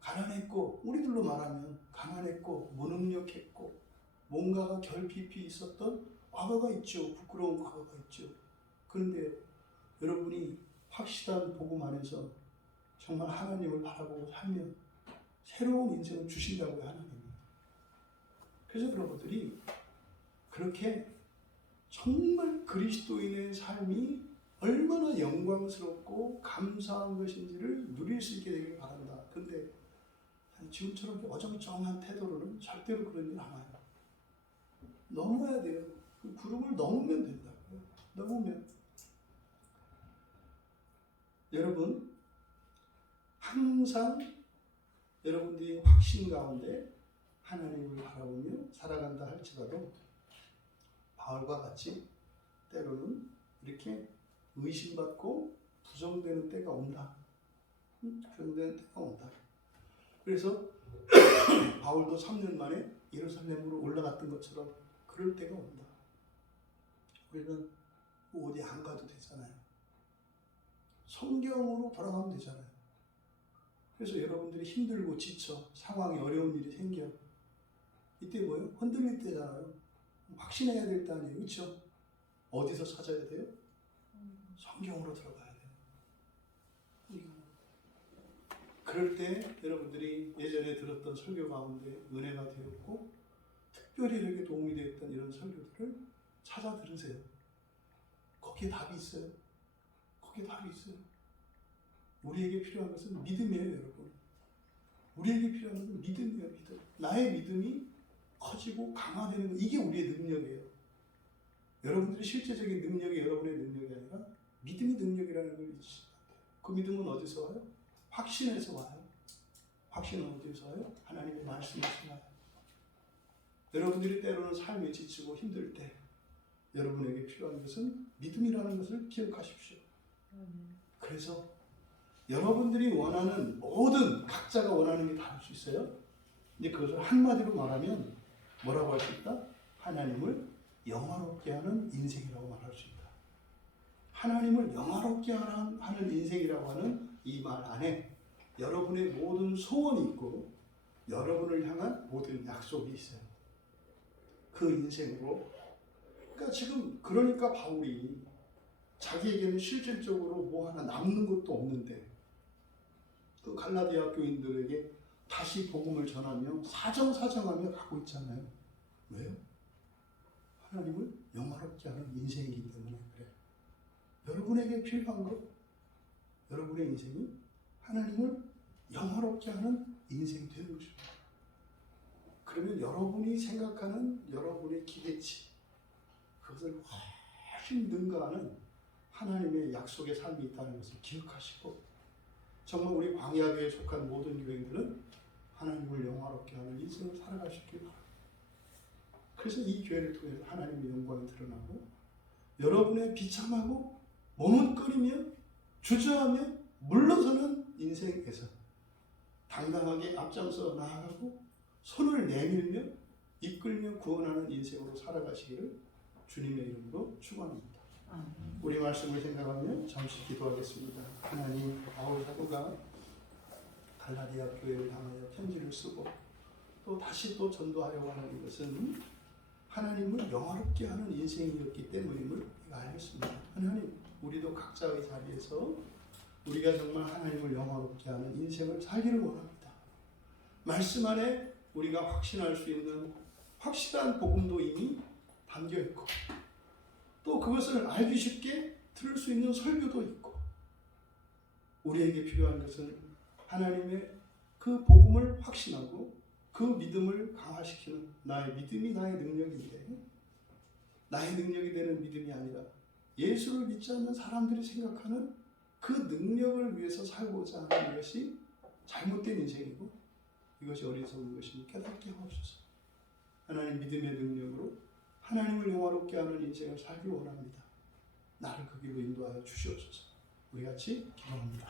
가난했고, 우리들로 말하면 가난했고, 무능력했고, 뭔가가 결핍이 있었던 과거가 있죠. 부끄러운 과거가 있죠. 그런데 여러분이 확실한 복음 안에서 정말 하나님을 바라보고 살면 새로운 인생을 주신다고요, 하나님이. 그래서 여러분들이 그렇게 정말 그리스도인의 삶이 얼마나 영광스럽고 감사한 것인지를 누릴 수 있게 되길 바란다. 근데 지금처럼 어정쩡한 태도로는 절대로 그런 일 안 와요. 넘어야 돼요. 그 구름을 넘으면 된다고요. 넘으면. 여러분, 항상 여러분들이 확신 가운데 하나님을 바라보며 살아간다 할지라도 바울과 같이 때로는 이렇게 의심받고 부정되는 때가 온다. 부정되는 때가 온다. 그래서 바울도 3년 만에 예루살렘으로 올라갔던 것처럼 그럴 때가 온다. 우리는 어디 안 가도 되잖아요. 성경으로 돌아가면 되잖아요. 그래서 여러분들이 힘들고 지쳐 상황이 어려운 일이 생겨. 이때 뭐예요? 흔들릴 때잖아요. 확신해야 될 때 아니에요. 그렇죠? 어디서 찾아야 돼요? 성경으로 들어가야 돼요. 그럴 때 여러분들이 예전에 들었던 설교 가운데 은혜가 되었고 특별히 이렇게 도움이 되었던 이런 설교들을 찾아 들으세요. 거기에 답이 있어요. 거기에 답이 있어요. 우리에게 필요한 것은 믿음이에요, 여러분. 우리에게 필요한 것은 믿음이에요, 믿음. 나의 믿음이 커지고 강화되는 것, 이게 우리의 능력이에요. 여러분들의 실제적인 능력이 여러분의 능력이 아니라 믿음이 능력이라는 걸 잊으시면 안 돼요. 그 믿음은 어디서 와요? 확신에서 와요. 확신은 어디서 와요? 하나님의 말씀에서 와요. 여러분들이 때로는 삶에 지치고 힘들 때 여러분에게 필요한 것은 믿음이라는 것을 기억하십시오. 그래서 여러분들이 원하는 모든 각자가 원하는 게 다를 수 있어요. 근데 그것을 한마디로 말하면 뭐라고 할 수 있다? 하나님을 영화롭게 하는 인생이라고 말할 수 있다. 하나님을 영화롭게 하는 인생이라고 하는 이 말 안에 여러분의 모든 소원이 있고 여러분을 향한 모든 약속이 있어요. 그 인생으로. 그러니까 지금 그러니까 바울이 자기에게는 실질적으로 뭐 하나 남는 것도 없는데 그 갈라디아 교인들에게 다시 복음을 전하며 사정사정하며 가고 있잖아요. 왜요? 하나님을 영화롭게 하는 인생이기 때문에 그래요. 여러분에게 필요한 것, 여러분의 인생이 하나님을 영화롭게 하는 인생이 되는 것입니다. 그러면 여러분이 생각하는 여러분의 기대치, 그것을 훨씬 능가하는 하나님의 약속의 삶이 있다는 것을 기억하시고, 정말 우리 광야교회에 속한 모든 교회들은 하나님을 영화롭게 하는 인생을 살아가시길 바랍니다. 그래서 이 교회를 통해서 하나님의 영광이 드러나고 여러분의 비참하고 머뭇거리며 주저하며 물러서는 인생에서 당당하게 앞장서 나아가고 손을 내밀며 이끌며 구원하는 인생으로 살아가시기를 주님의 이름으로 축원합니다. 우리 말씀을 생각하며 잠시 기도하겠습니다. 하나님, 바울 사도가 갈라디아 교회를 향하여 편지를 쓰고 또 다시 또 전도하려고 하는 것은 하나님을 영화롭게 하는 인생이었기 때문임을 우리가 알겠습니다. 하나님, 우리도 각자의 자리에서 우리가 정말 하나님을 영화롭게 하는 인생을 살기를 원합니다. 말씀 안에 우리가 확신할 수 있는 확실한 복음도 이미 담겨 있고 또 그것을 알기 쉽게 들을 수 있는 설교도 있고 우리에게 필요한 것은 하나님의 그 복음을 확신하고 그 믿음을 강화시키는 나의 믿음이 나의 능력인데 나의 능력이 되는 믿음이 아니라 예수를 믿지 않는 사람들이 생각하는 그 능력을 위해서 살고자 하는 것이 잘못된 인생이고 이것이 어리석은 것임을 깨닫게 하옵소서. 하나님 믿음의 능력으로 하나님을 영화롭게 하는 인생을 살기 원합니다. 나를 그 길로 인도하여 주시옵소서. 우리 같이 기도합니다.